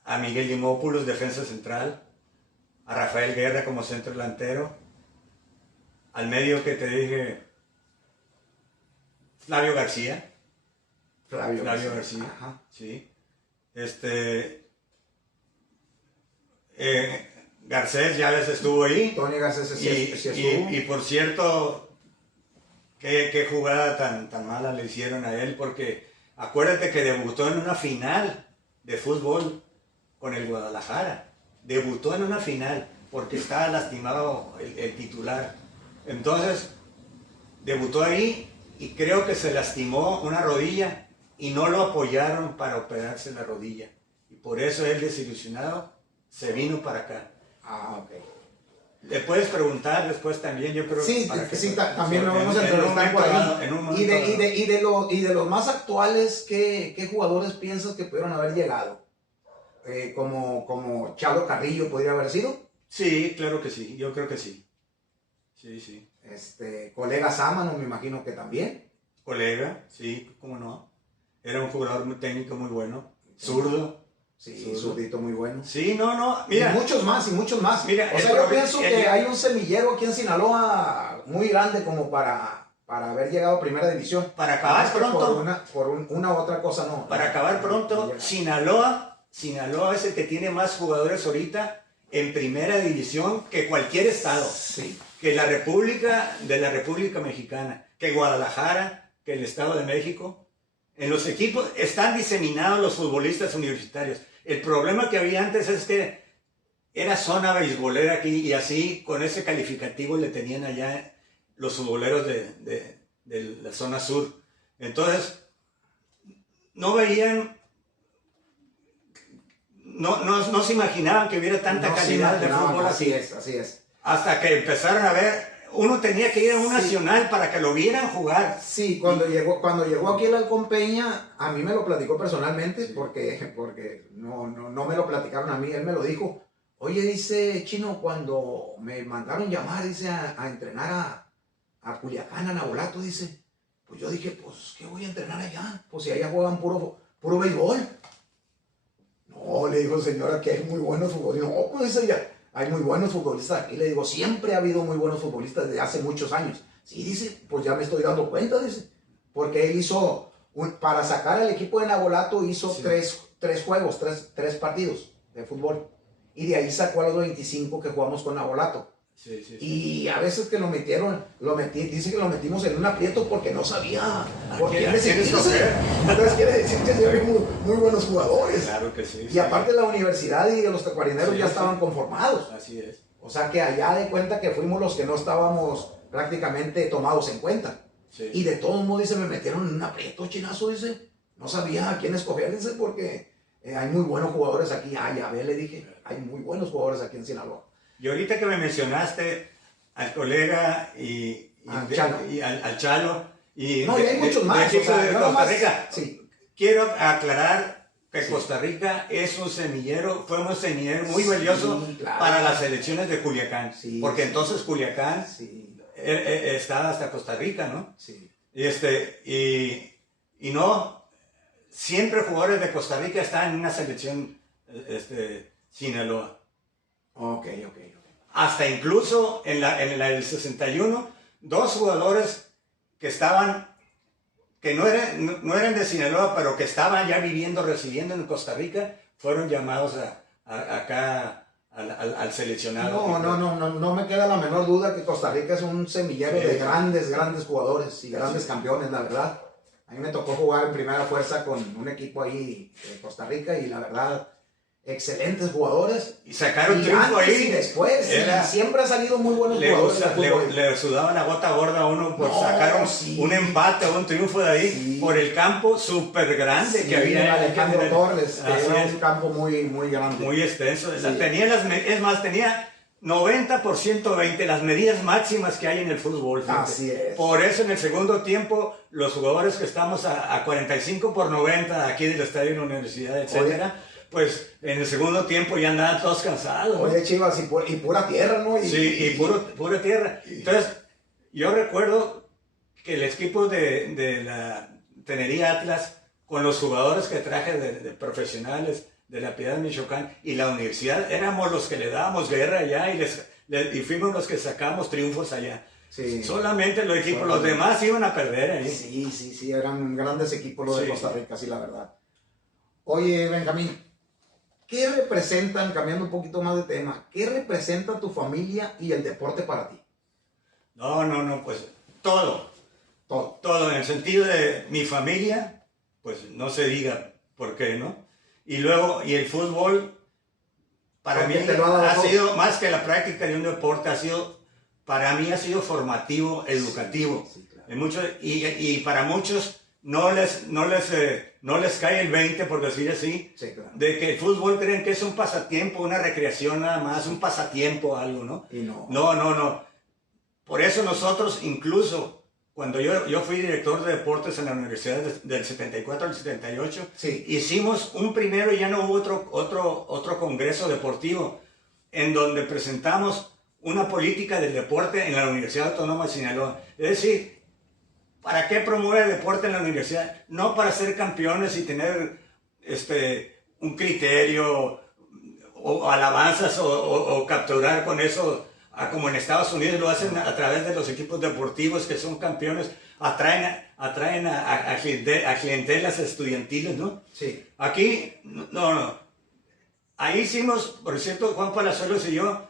a Miguel Dimópulos, defensa central, a Rafael Guerra como centro delantero, al medio que te dije, Flavio García. Flavio García. Ajá. Sí. Garcés ya ves estuvo ahí. Tony Garcés sí estuvo. Y por cierto, qué jugada tan mala le hicieron a él, porque acuérdate que debutó en una final de fútbol con el Guadalajara. Debutó en una final porque estaba lastimado el titular. Entonces, debutó ahí y creo que se lastimó una rodilla y no lo apoyaron para operarse la rodilla. Y por eso él, desilusionado, se vino para acá. Ah, ok. Le puedes preguntar después también, yo creo. Sí, para que sí, también lo vamos a en un entrevistar momento por dado, ahí. en un momento Y de los más actuales, ¿qué jugadores piensas que pudieron haber llegado? Como Chalo Carrillo podría haber sido. Sí, claro que sí, yo creo que sí. Sí, sí. Colega Sámano, me imagino que también. Colega, sí, cómo no. Era un jugador muy técnico, muy bueno. Zurdo. Sí, zurdito muy bueno. Sí, no, mira. Y muchos más. Mira, o sea, yo pienso que hay un semillero aquí en Sinaloa muy grande como para haber llegado a primera división. Para acabar pronto. Por una u otra cosa no. Para acabar pronto, Sinaloa es el que tiene más jugadores ahorita en primera división que cualquier estado. Sí. Que la República Mexicana, que Guadalajara, que el Estado de México. En los equipos están diseminados los futbolistas universitarios. El problema que había antes es que era zona beisbolera aquí y así con ese calificativo le tenían allá los futboleros de la zona sur. Entonces, no veían, no se imaginaban que hubiera tanta calidad de fútbol así. Así es. Hasta que empezaron a ver, uno tenía que ir a un nacional para que lo vieran jugar. Sí, cuando llegó aquí el Halcón Peña, a mí me lo platicó personalmente, porque no me lo platicaron a mí, él me lo dijo. Oye, dice Chino, cuando me mandaron llamar, dice, a entrenar a Culiacán, a Nabolato, dice, pues yo dije, pues, ¿qué voy a entrenar allá? Pues si allá juegan puro béisbol. No, le dijo, señora, que hay muy buenos futbolistas. No, pues dice ya. Hay muy buenos futbolistas aquí. Le digo, siempre ha habido muy buenos futbolistas desde hace muchos años. Sí, dice, pues ya me estoy dando cuenta, dice. Porque él hizo, para sacar al equipo de Nabolato, hizo sí. tres juegos, tres partidos de fútbol. Y de ahí sacó a los 25 que jugamos con Nabolato. Sí, sí, sí. Y a veces que dice que lo metimos en un aprieto porque no sabía por quién decidirse. Entonces quiere decir que hay muy buenos jugadores. Claro que sí. Y aparte la universidad y los tacuarineros ya estaban conformados. Así es. O sea que allá de cuenta que fuimos los que no estábamos prácticamente tomados en cuenta. Sí. Y de todos modos, dice, me metieron en un aprieto, Chinazo, dice. No sabía a quién escoger, dice, porque hay muy buenos jugadores aquí. Ya ve, le dije, hay muy buenos jugadores aquí en Sinaloa. Y ahorita que me mencionaste al colega al Chalo, y hay muchos más. De Costa Rica. Sí. Quiero aclarar que Costa Rica es un semillero, fue un semillero muy valioso para las selecciones de Culiacán. Sí, porque entonces Culiacán estaba hasta Costa Rica, ¿no? Sí. Y no, siempre jugadores de Costa Rica están en una selección Sinaloa. Ok. Hasta incluso en el 61, dos jugadores que no eran de Sinaloa, pero que estaban ya residiendo en Costa Rica, fueron llamados acá al seleccionado. No me queda la menor duda que Costa Rica es un semillero de grandes jugadores y grandes campeones, la verdad. A mí me tocó jugar en primera fuerza con un equipo ahí de Costa Rica y la verdad, excelentes jugadores. Y sacaron triunfo ahí. Y después, siempre han salido muy buenos jugadores. Le sudaban la gota gorda a uno por sacar un empate o un triunfo de ahí por el campo súper grande que había. Alejandro Torres, era un campo muy grande. Muy extenso. Tenía 90% las medidas máximas que hay en el fútbol. Así es. Por eso en el segundo tiempo, los jugadores que estamos a 45/90 aquí del estadio de la universidad, etcétera, pues en el segundo tiempo ya andaban todos cansados. Oye, Chivas, y pura tierra, ¿no? Pura tierra. Entonces, yo recuerdo que el equipo de la Tenería Atlas, con los jugadores que traje de profesionales de La Piedad, Michoacán, y la universidad, éramos los que le dábamos guerra allá y fuimos los que sacamos triunfos allá. Sí. Solamente los equipos, los demás iban a perder ahí. Sí, eran grandes equipos los de Costa Rica, sí, la verdad. Oye, Benjamín, ¿qué representan, cambiando un poquito más de tema, qué representa tu familia y el deporte para ti? No, pues todo. Todo. Todo, en el sentido de mi familia, pues no se diga por qué, ¿no? Y luego, y el fútbol, para mí ha sido, más que la práctica de un deporte, para mí ha sido formativo, educativo. Sí, claro. En muchos, y para muchos no les cae el 20, por decir así, sí, claro, de que el fútbol creen que es un pasatiempo, una recreación nada más, un pasatiempo, algo, ¿no? Y no. No. Por eso nosotros, incluso, cuando yo fui director de deportes en la universidad del 74 al 78, sí, hicimos un primero y ya no hubo otro congreso deportivo en donde presentamos una política del deporte en la Universidad Autónoma de Sinaloa. Es decir, ¿para qué promueve el deporte en la universidad? No para ser campeones y tener un criterio o alabanzas o capturar con eso, como en Estados Unidos lo hacen a través de los equipos deportivos que son campeones, atraen a clientelas estudiantiles, ¿no? Sí. Aquí, no. Ahí hicimos, por cierto, Juan Palazuelos y yo,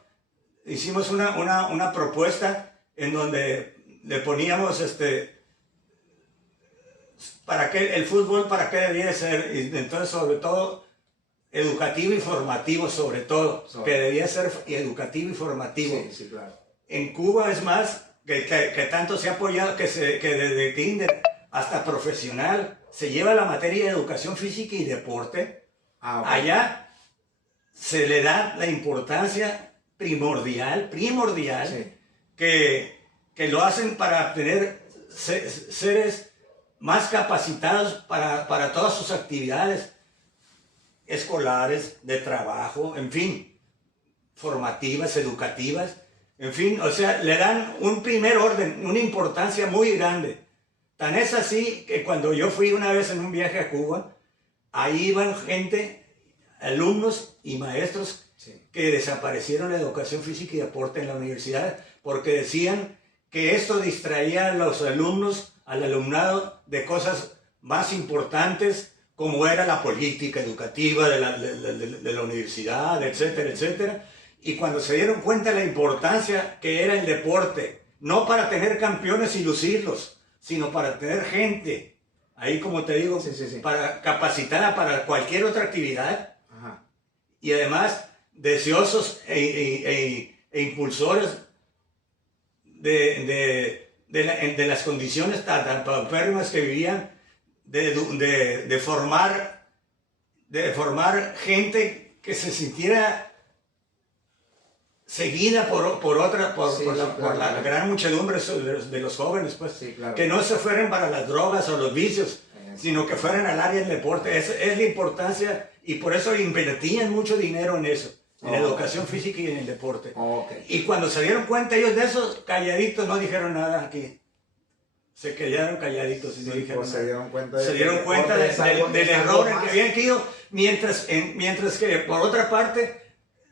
hicimos una propuesta en donde le poníamos, ¿para qué el fútbol, para qué debía ser? Y entonces, sobre todo, educativo y formativo, sobre todo, que debía ser educativo y formativo. Sí, claro. En Cuba es más, que tanto se ha apoyado, que desde kinder hasta profesional se lleva la materia de educación física y deporte. Okay. Allá se le da la importancia primordial, sí, que lo hacen para tener seres más capacitados para todas sus actividades escolares, de trabajo, en fin, formativas, educativas, en fin, o sea, le dan un primer orden, una importancia muy grande. Tan es así que cuando yo fui una vez en un viaje a Cuba, ahí iban gente, alumnos y maestros que desaparecieron la educación física y deporte en la universidad porque decían que esto distraía a los alumnos, al alumnado, de cosas más importantes como era la política educativa de la universidad, etcétera, etcétera. Y cuando se dieron cuenta de la importancia que era el deporte, no para tener campeones y lucirlos, sino para tener gente, ahí como te digo, para capacitada para cualquier otra actividad. Ajá. Y además deseosos e impulsores de las condiciones tan paupérrimas que vivían, de formar gente que se sintiera seguida por la gran muchedumbre de los jóvenes, pues, sí, claro, que no se fueran para las drogas o los vicios, sino que fueran al área del deporte. Esa es la importancia, y por eso invertían mucho dinero en eso, en la educación física y en el deporte. Y cuando se dieron cuenta ellos de eso, calladitos, no dijeron nada aquí. Se quedaron calladitos y no dijeron nada. Se dieron cuenta del error en que habían caído, mientras que, por otra parte,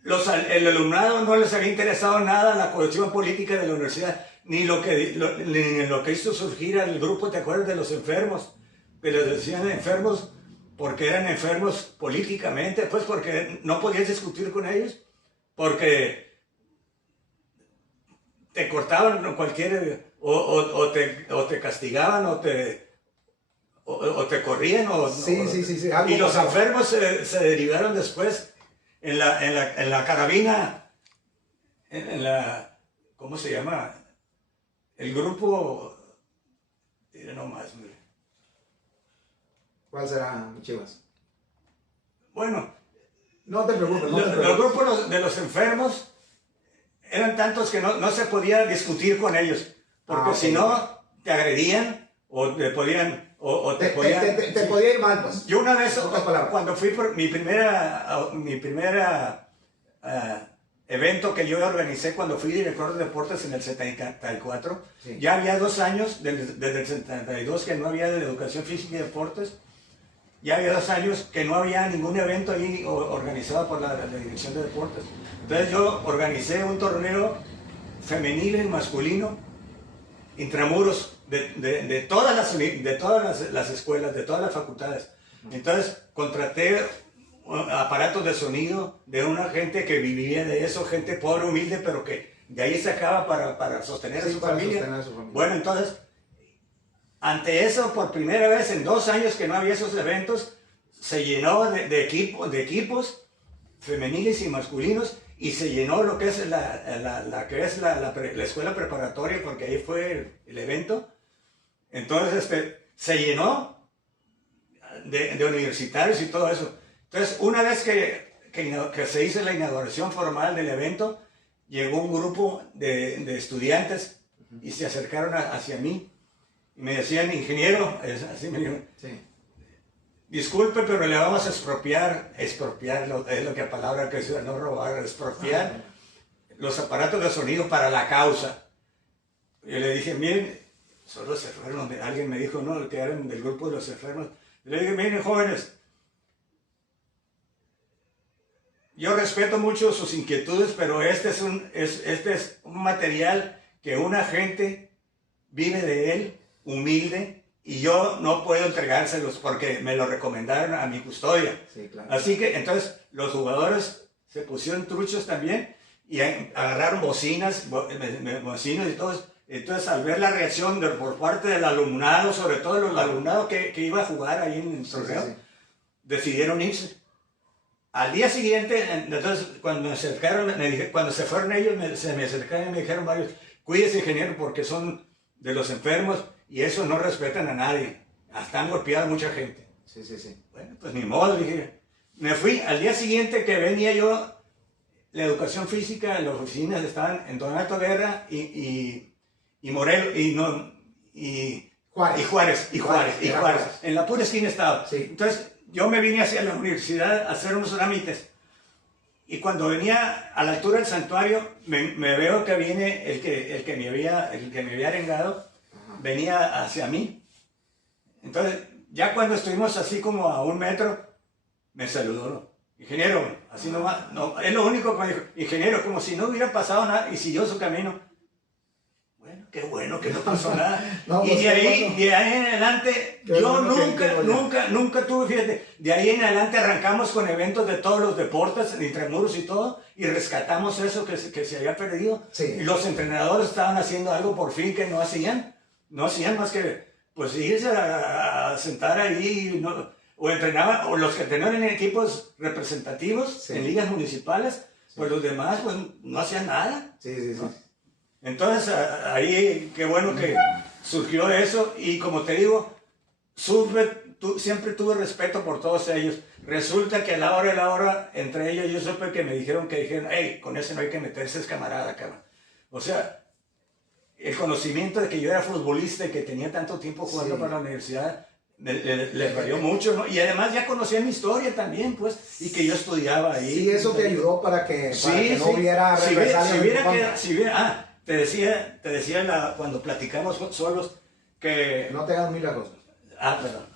el alumnado no les había interesado nada la cuestión política de la universidad, ni lo que hizo surgir al grupo, ¿te acuerdas de los enfermos? Que les decían enfermos porque eran enfermos políticamente, pues porque no podías discutir con ellos, porque te cortaban cualquier, o te castigaban, o te corrían, y los enfermos se derivaron después en la carabina, ¿cómo se llama? El grupo, no más, mire. ¿Cuál será, Chivas? Bueno, no te preocupes. Los grupos de los enfermos eran tantos que no se podía discutir con ellos, porque si no, te agredían, o te podían... te podía ir mal, pues. Yo una vez, cuando fui por mi primera evento que yo organicé cuando fui director de deportes en el 74, ya había 2 años, desde el 72, que no había de educación física y deportes. Ya había 2 años que no había ningún evento ahí organizado por la Dirección de Deportes. Entonces yo organicé un torneo femenil y masculino, intramuros, de todas las escuelas, de todas las facultades. Entonces contraté aparatos de sonido de una gente que vivía de eso, gente pobre, humilde, pero que de ahí sacaba para sostener a su familia. Bueno, entonces, ante eso, por primera vez en 2 años que no había esos eventos, se llenó de equipos femeniles y masculinos, y se llenó lo que es la escuela preparatoria, porque ahí fue el evento. Entonces se llenó de universitarios y todo eso. Entonces, una vez que se hizo la inauguración formal del evento, llegó un grupo de estudiantes y se acercaron hacia mí y me decían, ingeniero, así me dijeron, sí, disculpe, pero le vamos a expropiar es lo que la palabra que se no robar, expropiar los aparatos de sonido para la causa. Yo le dije, miren, son los enfermos, alguien me dijo, no, que eran del grupo de los enfermos. Le dije, miren, jóvenes, yo respeto mucho sus inquietudes, pero este es un material que una gente vive de él, humilde, y yo no puedo entregárselos porque me lo recomendaron a mi custodia. Sí, claro. Así que entonces los jugadores se pusieron truchos también y agarraron bocinas y todo. Entonces, al ver la reacción por parte del alumnado, sobre todo el alumnado que iba a jugar ahí en el torneo, decidieron irse. Al día siguiente, entonces, cuando cuando se fueron ellos, se me acercaron y me dijeron varios, cuídese, ingeniero, porque son de los enfermos y eso no respetan a nadie. Hasta han golpeado a mucha gente. Sí. Bueno, pues ni modo, dije. Me fui. Al día siguiente que venía yo, la educación física, las oficinas estaban en Donato Guerra y Morelos, y Juárez. En la pura esquina estaba. Sí. Entonces, yo me vine hacia la universidad a hacer unos trámites. Y cuando venía a la altura del santuario, me veo que viene el que me había arengado, venía hacia mí. Entonces, ya cuando estuvimos así como a 1 metro, me saludó. Ingeniero, así nomás, no, es lo único que me dijo. Ingeniero, como si no hubiera pasado nada, y siguió su camino. Qué bueno que no pasó nada. No, y de ahí en adelante, yo nunca tuve, fíjate, de ahí en adelante arrancamos con eventos de todos los deportes, de intramuros y todo, y rescatamos eso que se había perdido. Sí. Y los entrenadores estaban haciendo algo por fin que no hacían más que, pues, irse a sentar ahí, o entrenaban, o los que entrenaban en equipos representativos, en ligas municipales, pues los demás, pues, no hacían nada. ¿No? Entonces, ahí, qué bueno que surgió eso, y como te digo, siempre tuve respeto por todos ellos. Resulta que a la hora, entre ellos, yo supe que me dijeron, hey, con ese no hay que meterse, es camarada, cabrón. O sea, el conocimiento de que yo era futbolista y que tenía tanto tiempo jugando para la universidad, les valió mucho, ¿no? Y además ya conocía mi historia también, pues, y que yo estudiaba ahí. Sí, eso te ayudó para que no hubiera represalias. Te decía cuando platicamos solos que... No te hagas milagros. Perdón.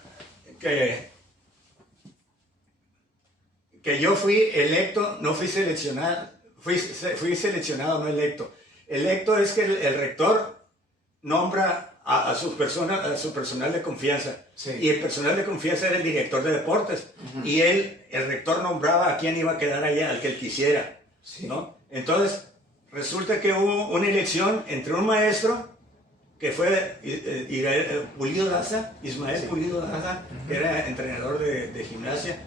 Que yo fui electo, no fui seleccionado. Fui seleccionado, no electo. Electo es que el rector nombra a su personal de confianza. Sí. Y el personal de confianza era el director de deportes. Y el rector nombraba a quién iba a quedar allá, al que él quisiera. Sí. ¿No? Entonces... resulta que hubo una elección entre un maestro que fue Ismael Pulido Daza, que era entrenador de gimnasia,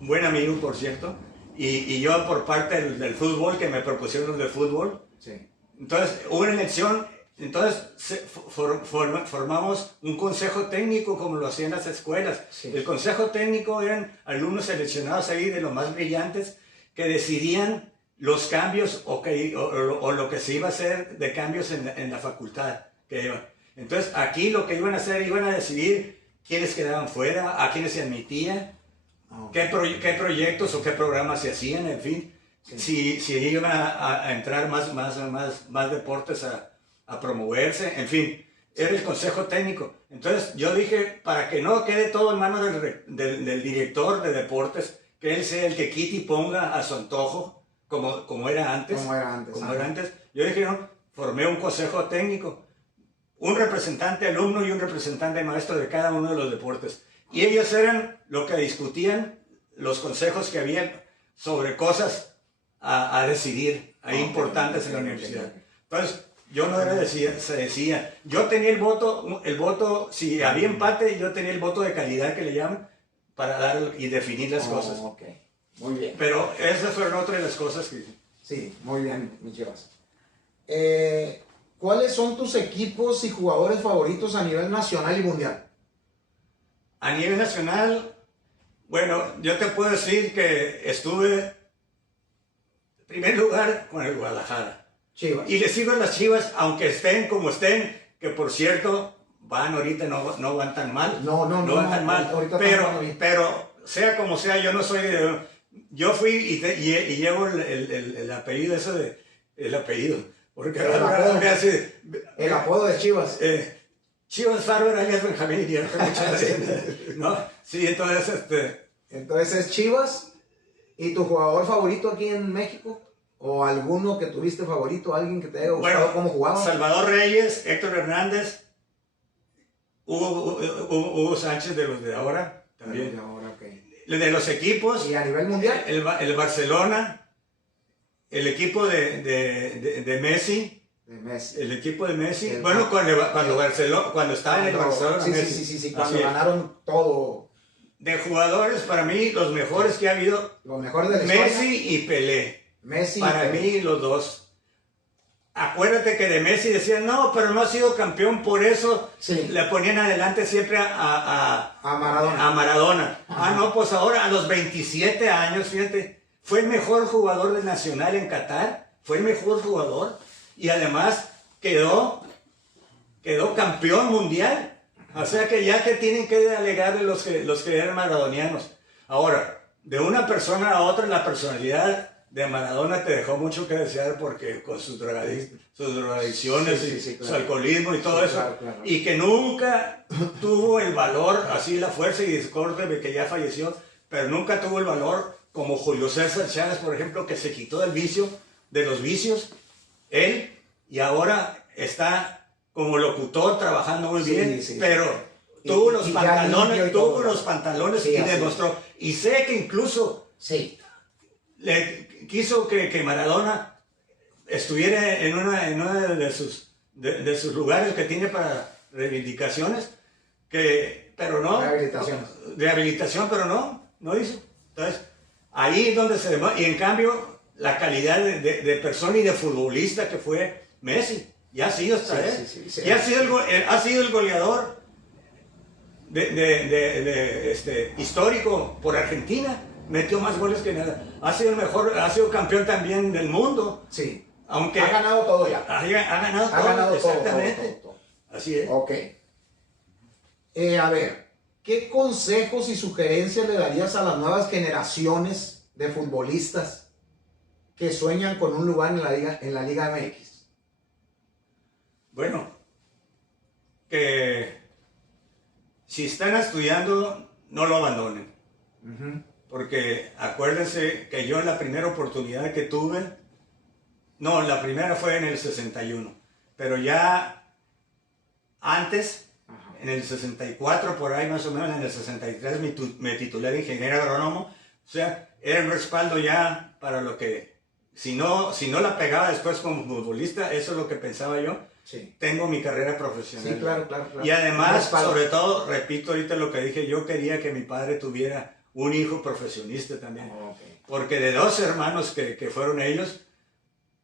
un buen amigo, por cierto, y yo por parte del fútbol, que me propusieron los de fútbol. Sí. Entonces hubo una elección, entonces formamos un consejo técnico como lo hacían las escuelas. Sí. El consejo técnico eran alumnos seleccionados ahí de los más brillantes que decidían los cambios o lo que se iba a hacer de cambios en la facultad. Entonces, aquí lo que iban a hacer, iban a decidir quiénes quedaban fuera, a quiénes se admitían, qué proyectos o qué programas se hacían, en fin. Sí. Si iban a entrar más deportes a promoverse, en fin. Era el consejo técnico. Entonces, yo dije, para que no quede todo en manos del director de deportes, que él sea el que quite y ponga a su antojo, como era antes. Yo dije, no, formé un consejo técnico, un representante alumno y un representante maestro de cada uno de los deportes. Y ellos eran lo que discutían los consejos que había sobre cosas a decidir, ahí importantes en la universidad. Entonces, yo no era se decía, yo tenía el voto, si había empate, yo tenía el voto de calidad que le llaman, para dar y definir las cosas. Ok, muy bien. Pero esas fueron otras de las cosas que... Sí, muy bien, mi Chivas. ¿Cuáles son tus equipos y jugadores favoritos a nivel nacional y mundial? A nivel nacional, bueno, yo te puedo decir que estuve en primer lugar con el Guadalajara. Chivas. Y le sigo a las Chivas, aunque estén como estén, que por cierto, van ahorita, no van tan mal. No van tan mal. Pero sea como sea, yo no soy de... Yo fui y llevo el apellido, eso de... El apellido. Porque el apodo de Chivas. Chivas Farber alias Benjamín y ¿no? Sí, entonces Entonces es Chivas. ¿Y tu jugador favorito aquí en México? ¿O alguno que tuviste favorito? ¿Alguien que te haya gustado cómo jugaba? Salvador Reyes, Héctor Hernández, Hugo Sánchez de los de ahora también. De ahora, okay. De los equipos. ¿Y a nivel mundial? El Barcelona, el equipo de Messi. El equipo de Messi. Bueno, cuando estaba en el Barcelona. Sí, cuando ganaron todo. De jugadores, para mí, los mejores que ha habido. Los mejores de la Messi historia. y Pelé. Messi para mí, los dos. Acuérdate que de Messi decían, no, pero no ha sido campeón, por eso le ponían adelante siempre a Maradona. No, pues ahora a los 27 años, fíjate, fue el mejor jugador del Nacional en Qatar, fue el mejor jugador, y además quedó campeón mundial. O sea que ya que tienen que alegarle los que eran maradonianos. Ahora, de una persona a otra, la personalidad de Maradona te dejó mucho que desear porque con sus drogadicciones y claro. Su alcoholismo y todo eso, claro. Y que nunca tuvo el valor, así la fuerza y discordia de que ya falleció, pero nunca tuvo el valor como Julio César Chávez, por ejemplo, que se quitó de los vicios, él, y ahora está como locutor trabajando muy bien, pero tuvo los pantalones y demostró, y sé que incluso le quiso que Maradona estuviera en una de sus lugares que tiene para reivindicaciones, pero no. Rehabilitación, pero no hizo. Entonces, ahí es donde se demuestra. Y en cambio, la calidad de persona y de futbolista que fue Messi, ya ha sido ha sido el goleador histórico por Argentina. Metió más goles que nada. Ha sido campeón también del mundo. Sí. Aunque ha ganado todo ya. Ha ganado todo. Exactamente. Todo. Así es. Ok. A ver, ¿qué consejos y sugerencias le darías a las nuevas generaciones de futbolistas que sueñan con un lugar en la Liga MX? Bueno, que si están estudiando, no lo abandonen. Porque acuérdense que yo en la primera oportunidad que tuve, la primera fue en el 61, pero ya antes, en el 64 por ahí más o menos, en el 63 me titulé de ingeniero agrónomo, o sea, era el respaldo ya para lo que, si no la pegaba después como futbolista, eso es lo que pensaba yo. Sí. Tengo mi carrera profesional. Sí, claro. Y además, sobre todo, repito ahorita lo que dije, yo quería que mi padre tuviera un hijo profesionista también. Porque de 2 hermanos que fueron ellos,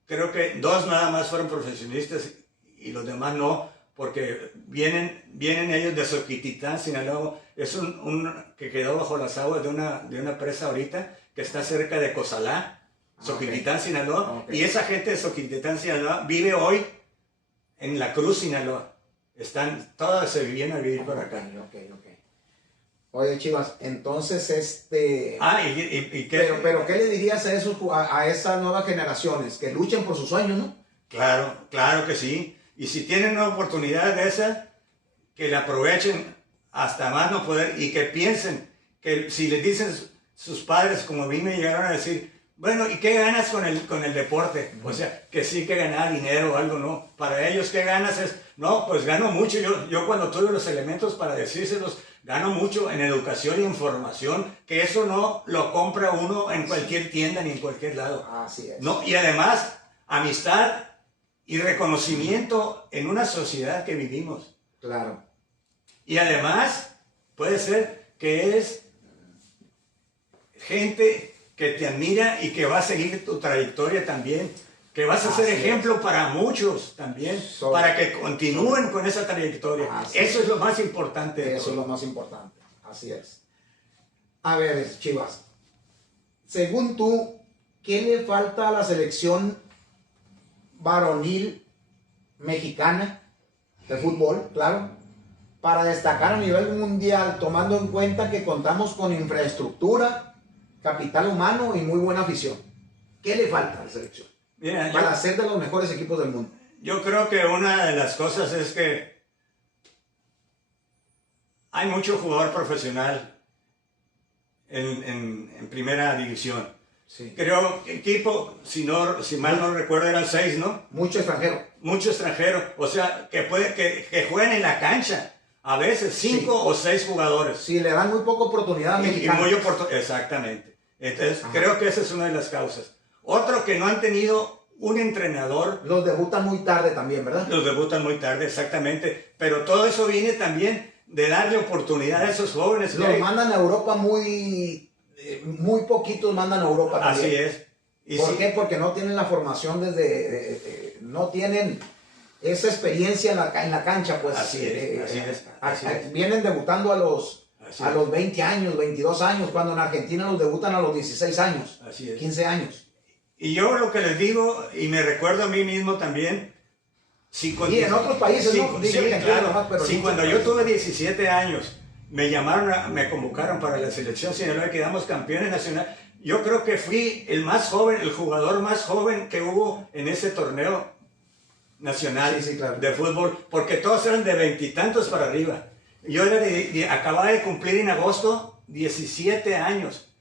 creo que 2 nada más fueron profesionistas y los demás no, porque vienen ellos de Soquititán, Sinaloa. Es un que quedó bajo las aguas de una presa ahorita, que está cerca de Cozalá, Soquititán, Sinaloa. Y esa gente de Soquititán, Sinaloa, vive hoy en La Cruz, Sinaloa. Todas se vivían a vivir por acá. Oye, Chivas, entonces pero ¿qué le dirías a esas nuevas generaciones? Que luchen por sus sueños, ¿no? Claro que sí. Y si tienen una oportunidad de esa, que la aprovechen hasta más no poder, y que piensen que si les dicen sus padres, como a mí me llegaron a decir, bueno, ¿y qué ganas con el deporte? O sea, que sí que ganar dinero o algo, ¿no? Para ellos, ¿qué ganas? No, pues gano mucho. Yo cuando tuve los elementos para decírselos, gano mucho en educación y en formación, que eso no lo compra uno en cualquier tienda ni en cualquier lado. Así es. ¿No? Y además, amistad y reconocimiento en una sociedad que vivimos. Claro. Y además, puede ser que es gente que te admira y que va a seguir tu trayectoria también, que vas a ser ejemplo para muchos también, para que continúen con esa trayectoria. Eso es lo más importante. Eso es lo más importante, así es. A ver, Chivas, según tú, ¿qué le falta a la selección varonil mexicana de fútbol, claro, para destacar a nivel mundial, tomando en cuenta que contamos con infraestructura, capital humano y muy buena afición? ¿Qué le falta a la selección para ser de los mejores equipos del mundo? Yo creo que una de las cosas es que hay mucho jugador profesional en primera división. Sí. Creo que equipo, si mal no recuerdo, eran 6, ¿no? Mucho extranjero. Mucho extranjero. O sea, que jueguen en la cancha. A veces 5 o 6 jugadores. Sí, le dan muy poca oportunidad a mexicanos. Exactamente. Entonces, creo que esa es una de las causas. Otro, que no han tenido un entrenador. Los debutan muy tarde también, ¿verdad? Los debutan muy tarde, exactamente. Pero todo eso viene también de darle oportunidad a esos jóvenes. Los mandan a Europa muy poquitos mandan a Europa también. Así es. ¿Por qué? Porque no tienen la formación no tienen esa experiencia en la cancha, pues. Así es. Vienen debutando a los 20 años, 22 años, cuando en Argentina los debutan a los 16 años, así es. 15 años. Y yo lo que les digo, y me recuerdo a mí mismo también, y en otros países, ¿no? Claro. Cuando yo tuve 17 años, me convocaron para la selección Sinaloa y quedamos campeones nacionales. Yo creo que fui el más joven, el jugador más joven que hubo en ese torneo nacional de fútbol, porque todos eran de 20 y tantos para arriba. Yo acababa de cumplir en agosto 17 años,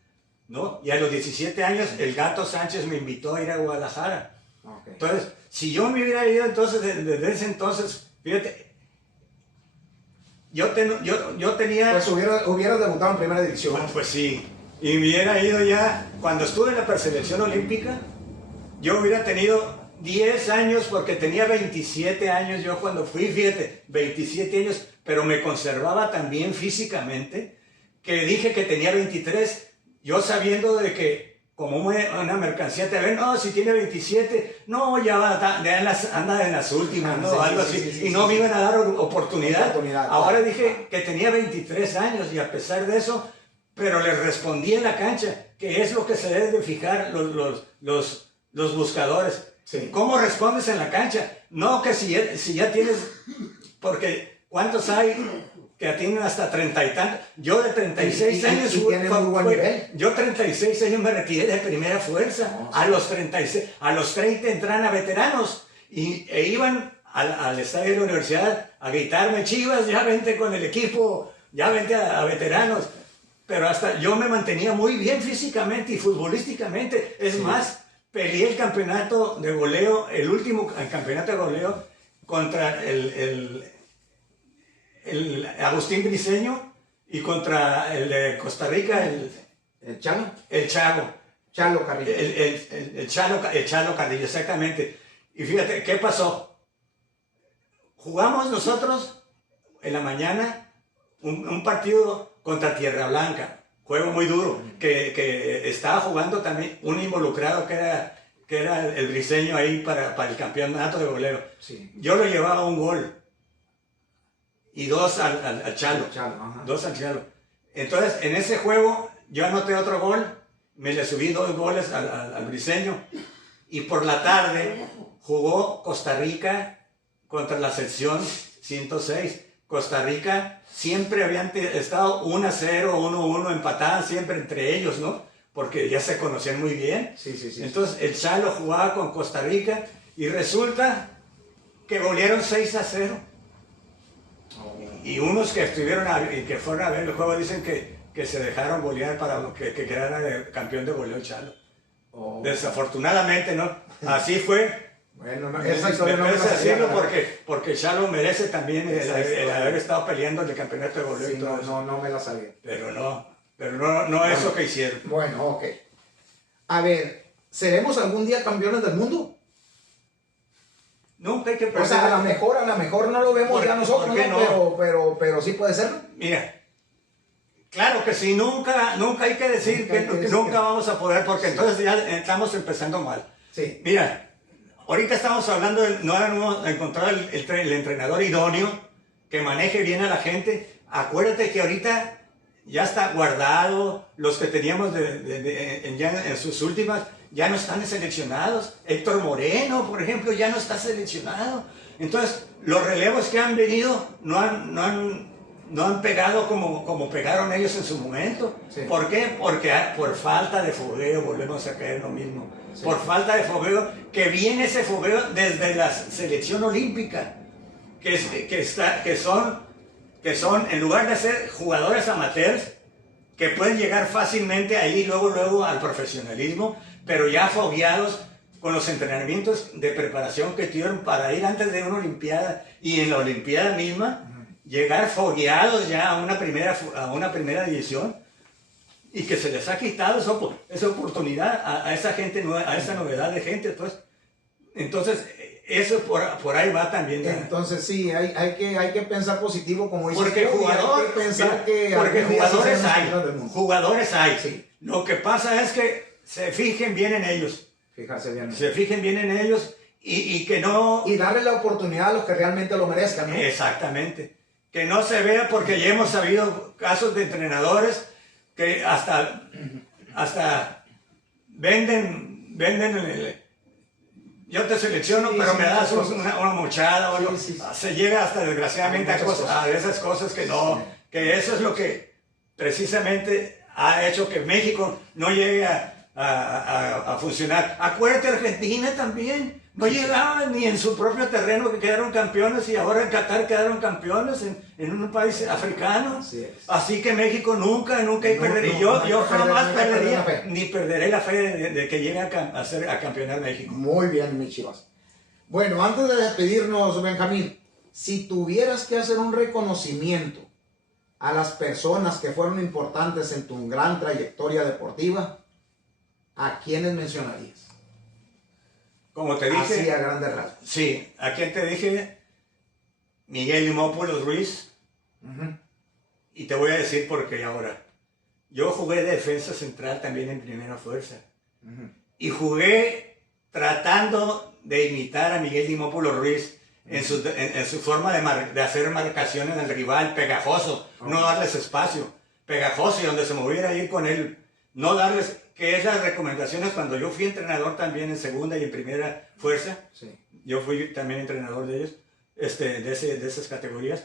¿no? Y a los 17 años el Gato Sánchez me invitó a ir a Guadalajara. Okay. Entonces, si yo me hubiera ido entonces, desde ese entonces, fíjate, yo tenía... Pues hubieras debutado en primera división. Pues sí, y me hubiera ido ya, cuando estuve en la preselección olímpica, yo hubiera tenido 10 años, porque tenía 27 años yo cuando fui, fíjate, 27 años, pero me conservaba también físicamente, que dije que tenía 23, yo sabiendo de que como una mercancía te ven, no, si tiene 27, no, anda en las últimas, ¿no? Algo así, y no me iban a dar oportunidad. Ahora dije que tenía 23 años y a pesar de eso, pero les respondí en la cancha, que es lo que se deben de fijar los buscadores. Sí. ¿Cómo respondes en la cancha? No que si ya tienes, porque ¿cuántos hay que tienen hasta 30 y tantos? Yo de 36 años, yo 36 años me retiré de primera fuerza. A los 36, a los 30 entran a veteranos e iban al estadio de la universidad a gritarme: Chivas, ya vente con el equipo, ya vente a veteranos. Pero hasta yo me mantenía muy bien físicamente y futbolísticamente. Es más, peleé el campeonato de goleo, el último campeonato de goleo contra el Agustín Briceño y contra el de Costa Rica, ¿El Chalo? El Chago. Chalo Carrillo. El Chalo Carrillo, exactamente. Y fíjate, ¿qué pasó? Jugamos nosotros en la mañana un partido contra Tierra Blanca. Juego muy duro, que estaba jugando también un involucrado que era el Briceño ahí para el campeonato de goleo. Sí. Yo lo llevaba un gol y 2 al Chalo. 2 al Chalo. Entonces, en ese juego yo anoté otro gol, me le subí 2 goles al Briceño, y por la tarde jugó Costa Rica contra la sección 106. Costa Rica siempre habían estado 1-0, 1-1, empataban siempre entre ellos, ¿no? Porque ya se conocían muy bien. Sí. Entonces el Chalo jugaba con Costa Rica y resulta que golearon 6-0. Y unos que que fueron a ver el juego dicen que se dejaron golear para que quedara campeón de goleo el Chalo. Desafortunadamente, ¿no? Así fue. Bueno, no, Me esa historia no me la parece sabía, decirlo ¿verdad? porque Chalo merece también el haber estado peleando el campeonato de goleo Sí, y todo no, eso. no me la sabía. Pero no eso que hicieron. Bueno, ok. A ver, ¿seremos algún día campeones del mundo? Nunca hay que perder. O sea, a lo mejor no lo vemos ya nosotros, ¿por qué ¿no? Pero sí puede serlo. Mira, claro que sí, nunca hay que decir que nunca vamos a poder, porque entonces ya estamos empezando mal. Sí. Mira, ahorita estamos hablando de no hemos encontrado el entrenador idóneo que maneje bien a la gente. Acuérdate que ahorita ya está guardado, los que teníamos ya en sus últimas ya no están seleccionados. Héctor Moreno, por ejemplo, ya no está seleccionado. Entonces, los relevos que han venido no han pegado como pegaron ellos en su momento. Sí. ¿Por qué? Porque por falta de fogueo, volvemos a caer lo mismo. Sí. Por falta de fogueo, que viene ese fogueo desde la selección olímpica, que son, en lugar de ser jugadores amateurs, que pueden llegar fácilmente ahí luego al profesionalismo, pero ya fogueados con los entrenamientos de preparación que tuvieron para ir antes de una olimpiada, y en la olimpiada misma llegar fogueados ya a una primera división, y que se les ha quitado esa oportunidad a esa gente nueva, a esa novedad de gente, pues. Entonces eso por ahí va también. Entonces sí, hay que pensar positivo, como dices. Porque jugadores hay. Sí. Lo que pasa es que se fijen bien en ellos. Se fijen bien en ellos y que no... Y darle la oportunidad a los que realmente lo merezcan, ¿no? Exactamente. Que no se vea, porque ya hemos sabido casos de entrenadores que hasta venden yo te selecciono, sí, pero sí, me das una mochada, sí, se llega hasta desgraciadamente a esas cosas que no, sí. Que eso es lo que precisamente ha hecho que México no llegue a funcionar. Acuérdate, Argentina también, no llegaban ni en su propio terreno, que quedaron campeones, y ahora en Qatar quedaron campeones en un país africano. Así que México nunca perdería. Yo jamás perdería, ni perderé la fe de que llegue a campeonar México. Muy bien, mis Chivas. Bueno, antes de despedirnos, Benjamín, si tuvieras que hacer un reconocimiento a las personas que fueron importantes en tu gran trayectoria deportiva, ¿a quiénes mencionarías? Como te dije, así a grandes rasgos. Sí, ¿a quién te dije? Miguel Dimópolos Ruiz. Y te voy a decir por qué ahora. Yo jugué defensa central también en primera fuerza. Y jugué tratando de imitar a Miguel Dimópolos Ruiz en su forma de hacer marcaciones al rival, pegajoso, no darles espacio, pegajoso, y donde se moviera ir con él, no darles... Que esas recomendaciones, cuando yo fui entrenador también en segunda y en primera fuerza, yo fui también entrenador de ellos, de esas categorías,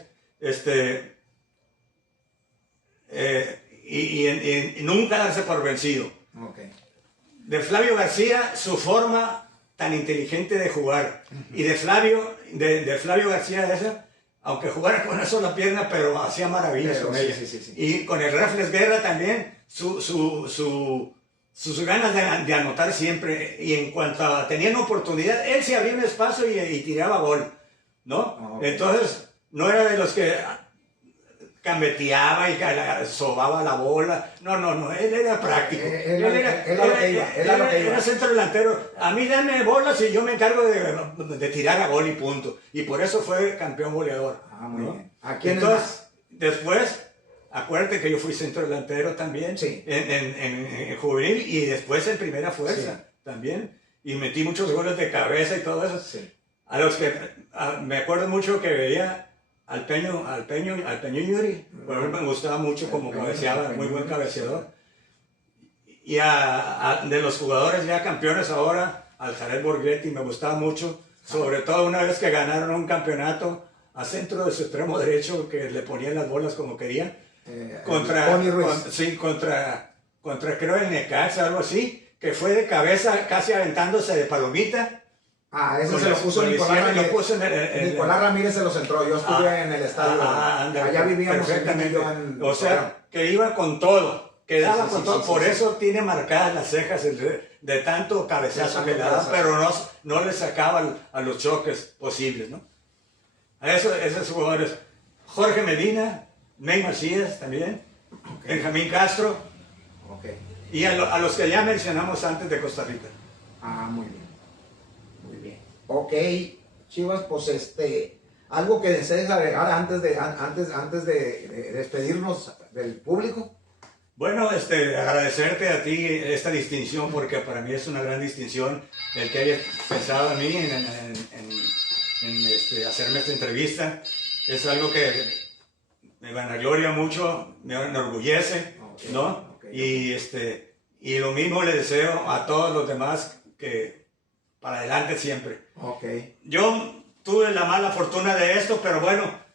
y nunca darse por vencido. De Flavio García, su forma tan inteligente de jugar, y de Flavio García esa, aunque jugara con una sola pierna, pero hacía maravillas con ella. Y con el Rafles Guerra también, sus ganas de anotar siempre, y en cuanto a tenían oportunidad, él se abría un espacio y tiraba gol, ¿no? Entonces, no era de los que gambeteaba y sobaba la bola, no, él era práctico. Él era centro delantero. A mí dame bolas y yo me encargo de tirar a gol y punto. Y por eso fue campeón goleador. Muy bien. Entonces, después... Acuérdate que yo fui centro delantero también, en juvenil, y después en primera fuerza también, y metí muchos goles de cabeza y todo eso. A los que me acuerdo mucho que veía al Peño Yuri, me gustaba mucho como cabeceaba, muy buen cabeceador. Y de los jugadores ya campeones ahora, al Jared Borghetti me gustaba mucho, sobre todo una vez que ganaron un campeonato a centro de su extremo derecho, que le ponían las bolas como querían. Contra creo el Necaxa, algo así, que fue de cabeza casi aventándose de palomita. Eso se lo puso Nicolás Ramírez. Nicolás Ramírez se lo centró. Yo estuve en el estadio. Allá vivíamos perfectamente. O sea, que iba con todo, que daba con todo. Por eso tiene marcadas las cejas de tanto cabezazo que le daban, pero no le sacaban a los choques posibles, ¿no? A esos jugadores, Jorge Medina, Ney Macías también, Benjamín Castro, y a los que ya mencionamos antes de Costa Rica. Ah, muy bien. Muy bien. Ok, Chivas, pues algo que desees agregar antes de despedirnos del público. Bueno, agradecerte a ti esta distinción, porque para mí es una gran distinción el que hayas pensado en mí, en hacerme esta entrevista. Es algo que me vanagloria mucho, me enorgullece, ¿no? Y lo mismo le deseo a todos los demás, que para adelante siempre. Yo tuve la mala fortuna de esto, pero bueno,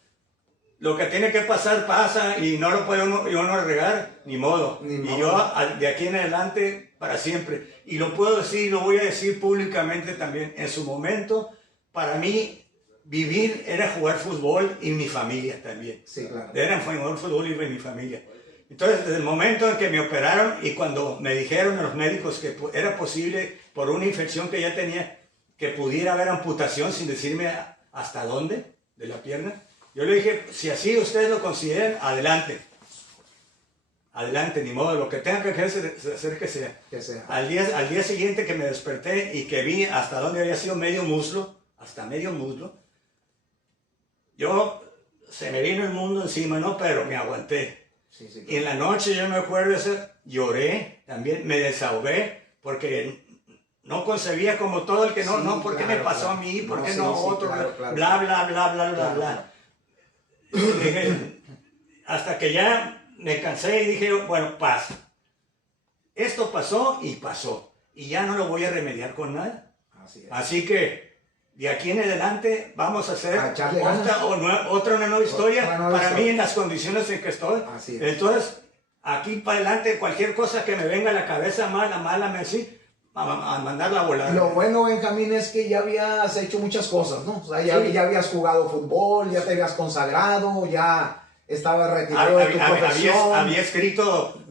lo que tiene que pasar, pasa, y no lo puede uno arreglar, ni modo. Y yo de aquí en adelante, para siempre. Y lo puedo decir, lo voy a decir públicamente también. En su momento, para mí, vivir era jugar fútbol y mi familia también. Sí, claro. Era jugar fútbol y mi familia. Entonces, desde el momento en que me operaron y cuando me dijeron a los médicos que era posible, por una infección que ya tenía, que pudiera haber amputación sin decirme hasta dónde de la pierna, yo le dije, si así ustedes lo consideran, adelante. Adelante, ni modo, lo que tenga que hacer que sea. Al día siguiente que me desperté y que vi hasta dónde había sido medio muslo, hasta medio muslo, se me vino el mundo encima, ¿no? Pero me aguanté. Sí, claro. Y en la noche yo me acuerdo de eso, lloré también, me desahogué, porque no concebía como todo el que no, ¿por qué me pasó a mí? ¿Por qué no otro? Claro. Bla, bla, bla, bla, bla, bla. Dije, hasta que ya me cansé y dije, bueno, pasa. Esto pasó y pasó. Y ya no lo voy a remediar con nada. Así que de aquí en adelante vamos a hacer otra nueva historia para mí en las condiciones en que estoy. Entonces, aquí para adelante, cualquier cosa que me venga a la cabeza mala, me así, a mandarla a volar. Lo bueno, Benjamín, es que ya habías hecho muchas cosas, ¿no? O sea, ya habías jugado fútbol, ya te habías consagrado, ya estabas retirado de tu profesión. Había escrito...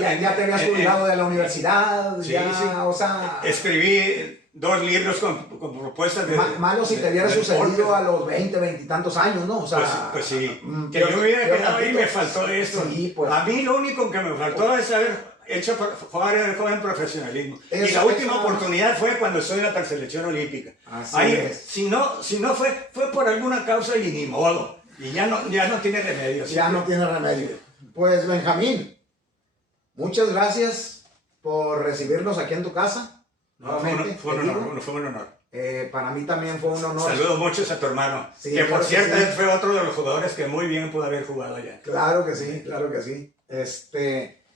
Ya te habías jubilado de la universidad, o sea... Escribí 2 libros con propuestas de... Malo si te hubiera sucedido a los 20 y tantos años, ¿no? O sea, pues sí, que yo me hubiera quedado ahí, me faltó esto. Sí, pues. A mí lo único que me faltó es haber hecho joven profesionalismo. Y la última oportunidad fue cuando estoy en la preselección olímpica. Si no fue por alguna causa y ni modo. Y ya no tiene remedio. Ya no tiene remedio. Pues, Benjamín, muchas gracias por recibirnos aquí en tu casa. Fue un honor. Para mí también fue un honor. Saludos muchos a tu hermano. Sí, que por cierto, sí. fue otro de los jugadores que muy bien pudo haber jugado allá. Claro que sí, claro que sí.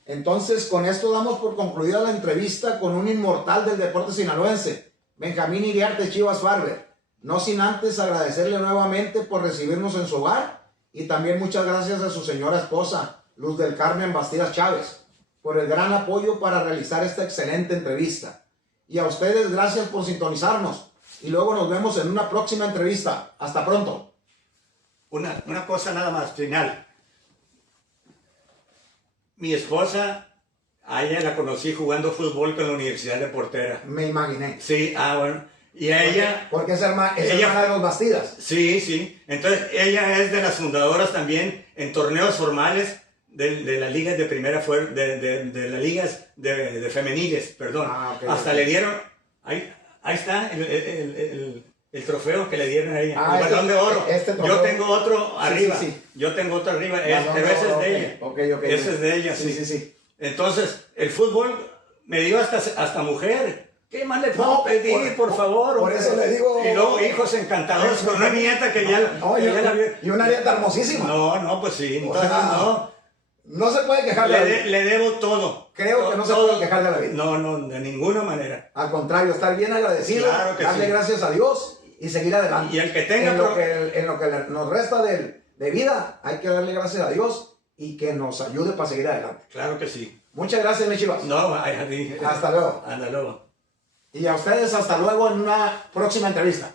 Entonces, con esto damos por concluida la entrevista con un inmortal del deporte sinaloense, Benjamín Iriarte Chivas Farber. No sin antes agradecerle nuevamente por recibirnos en su hogar, y también muchas gracias a su señora esposa, Luz del Carmen Bastidas Chávez, por el gran apoyo para realizar esta excelente entrevista. Y a ustedes, gracias por sintonizarnos. Y luego nos vemos en una próxima entrevista. Hasta pronto. Una cosa nada más, final. Mi esposa, a ella la conocí jugando fútbol con la Universidad de Portera. Me imaginé. Sí, bueno. Y a ella... Porque es hermana de los Bastidas. Sí. Entonces, ella es de las fundadoras también en torneos formales de las ligas de primera fuerza, de las ligas de femeniles, perdón. Hasta le dieron... Ahí está el trofeo que le dieron a ella, el Balón de Oro. Yo tengo otro arriba. Yo tengo otro arriba, pero ese es de ella. Ese es de ella, sí. Entonces, el fútbol me dio hasta mujer. ¿Qué más le puedo pedir, por favor? Por eso le digo... Y luego hijos encantadores con una nieta que ya la vio. Y una nieta hermosísima. No, pues sí. Entonces, no se puede quejar de la vida. Le debo todo. Creo que no se puede quejar de la vida. No, de ninguna manera. Al contrario, estar bien agradecido, claro que darle gracias a Dios y seguir adelante. Y el que tenga... En lo que nos resta de vida, hay que darle gracias a Dios y que nos ayude para seguir adelante. Claro que sí. Muchas gracias, mi Chivas. No, a ti. Hasta luego. Hasta luego. Y a ustedes hasta luego en una próxima entrevista.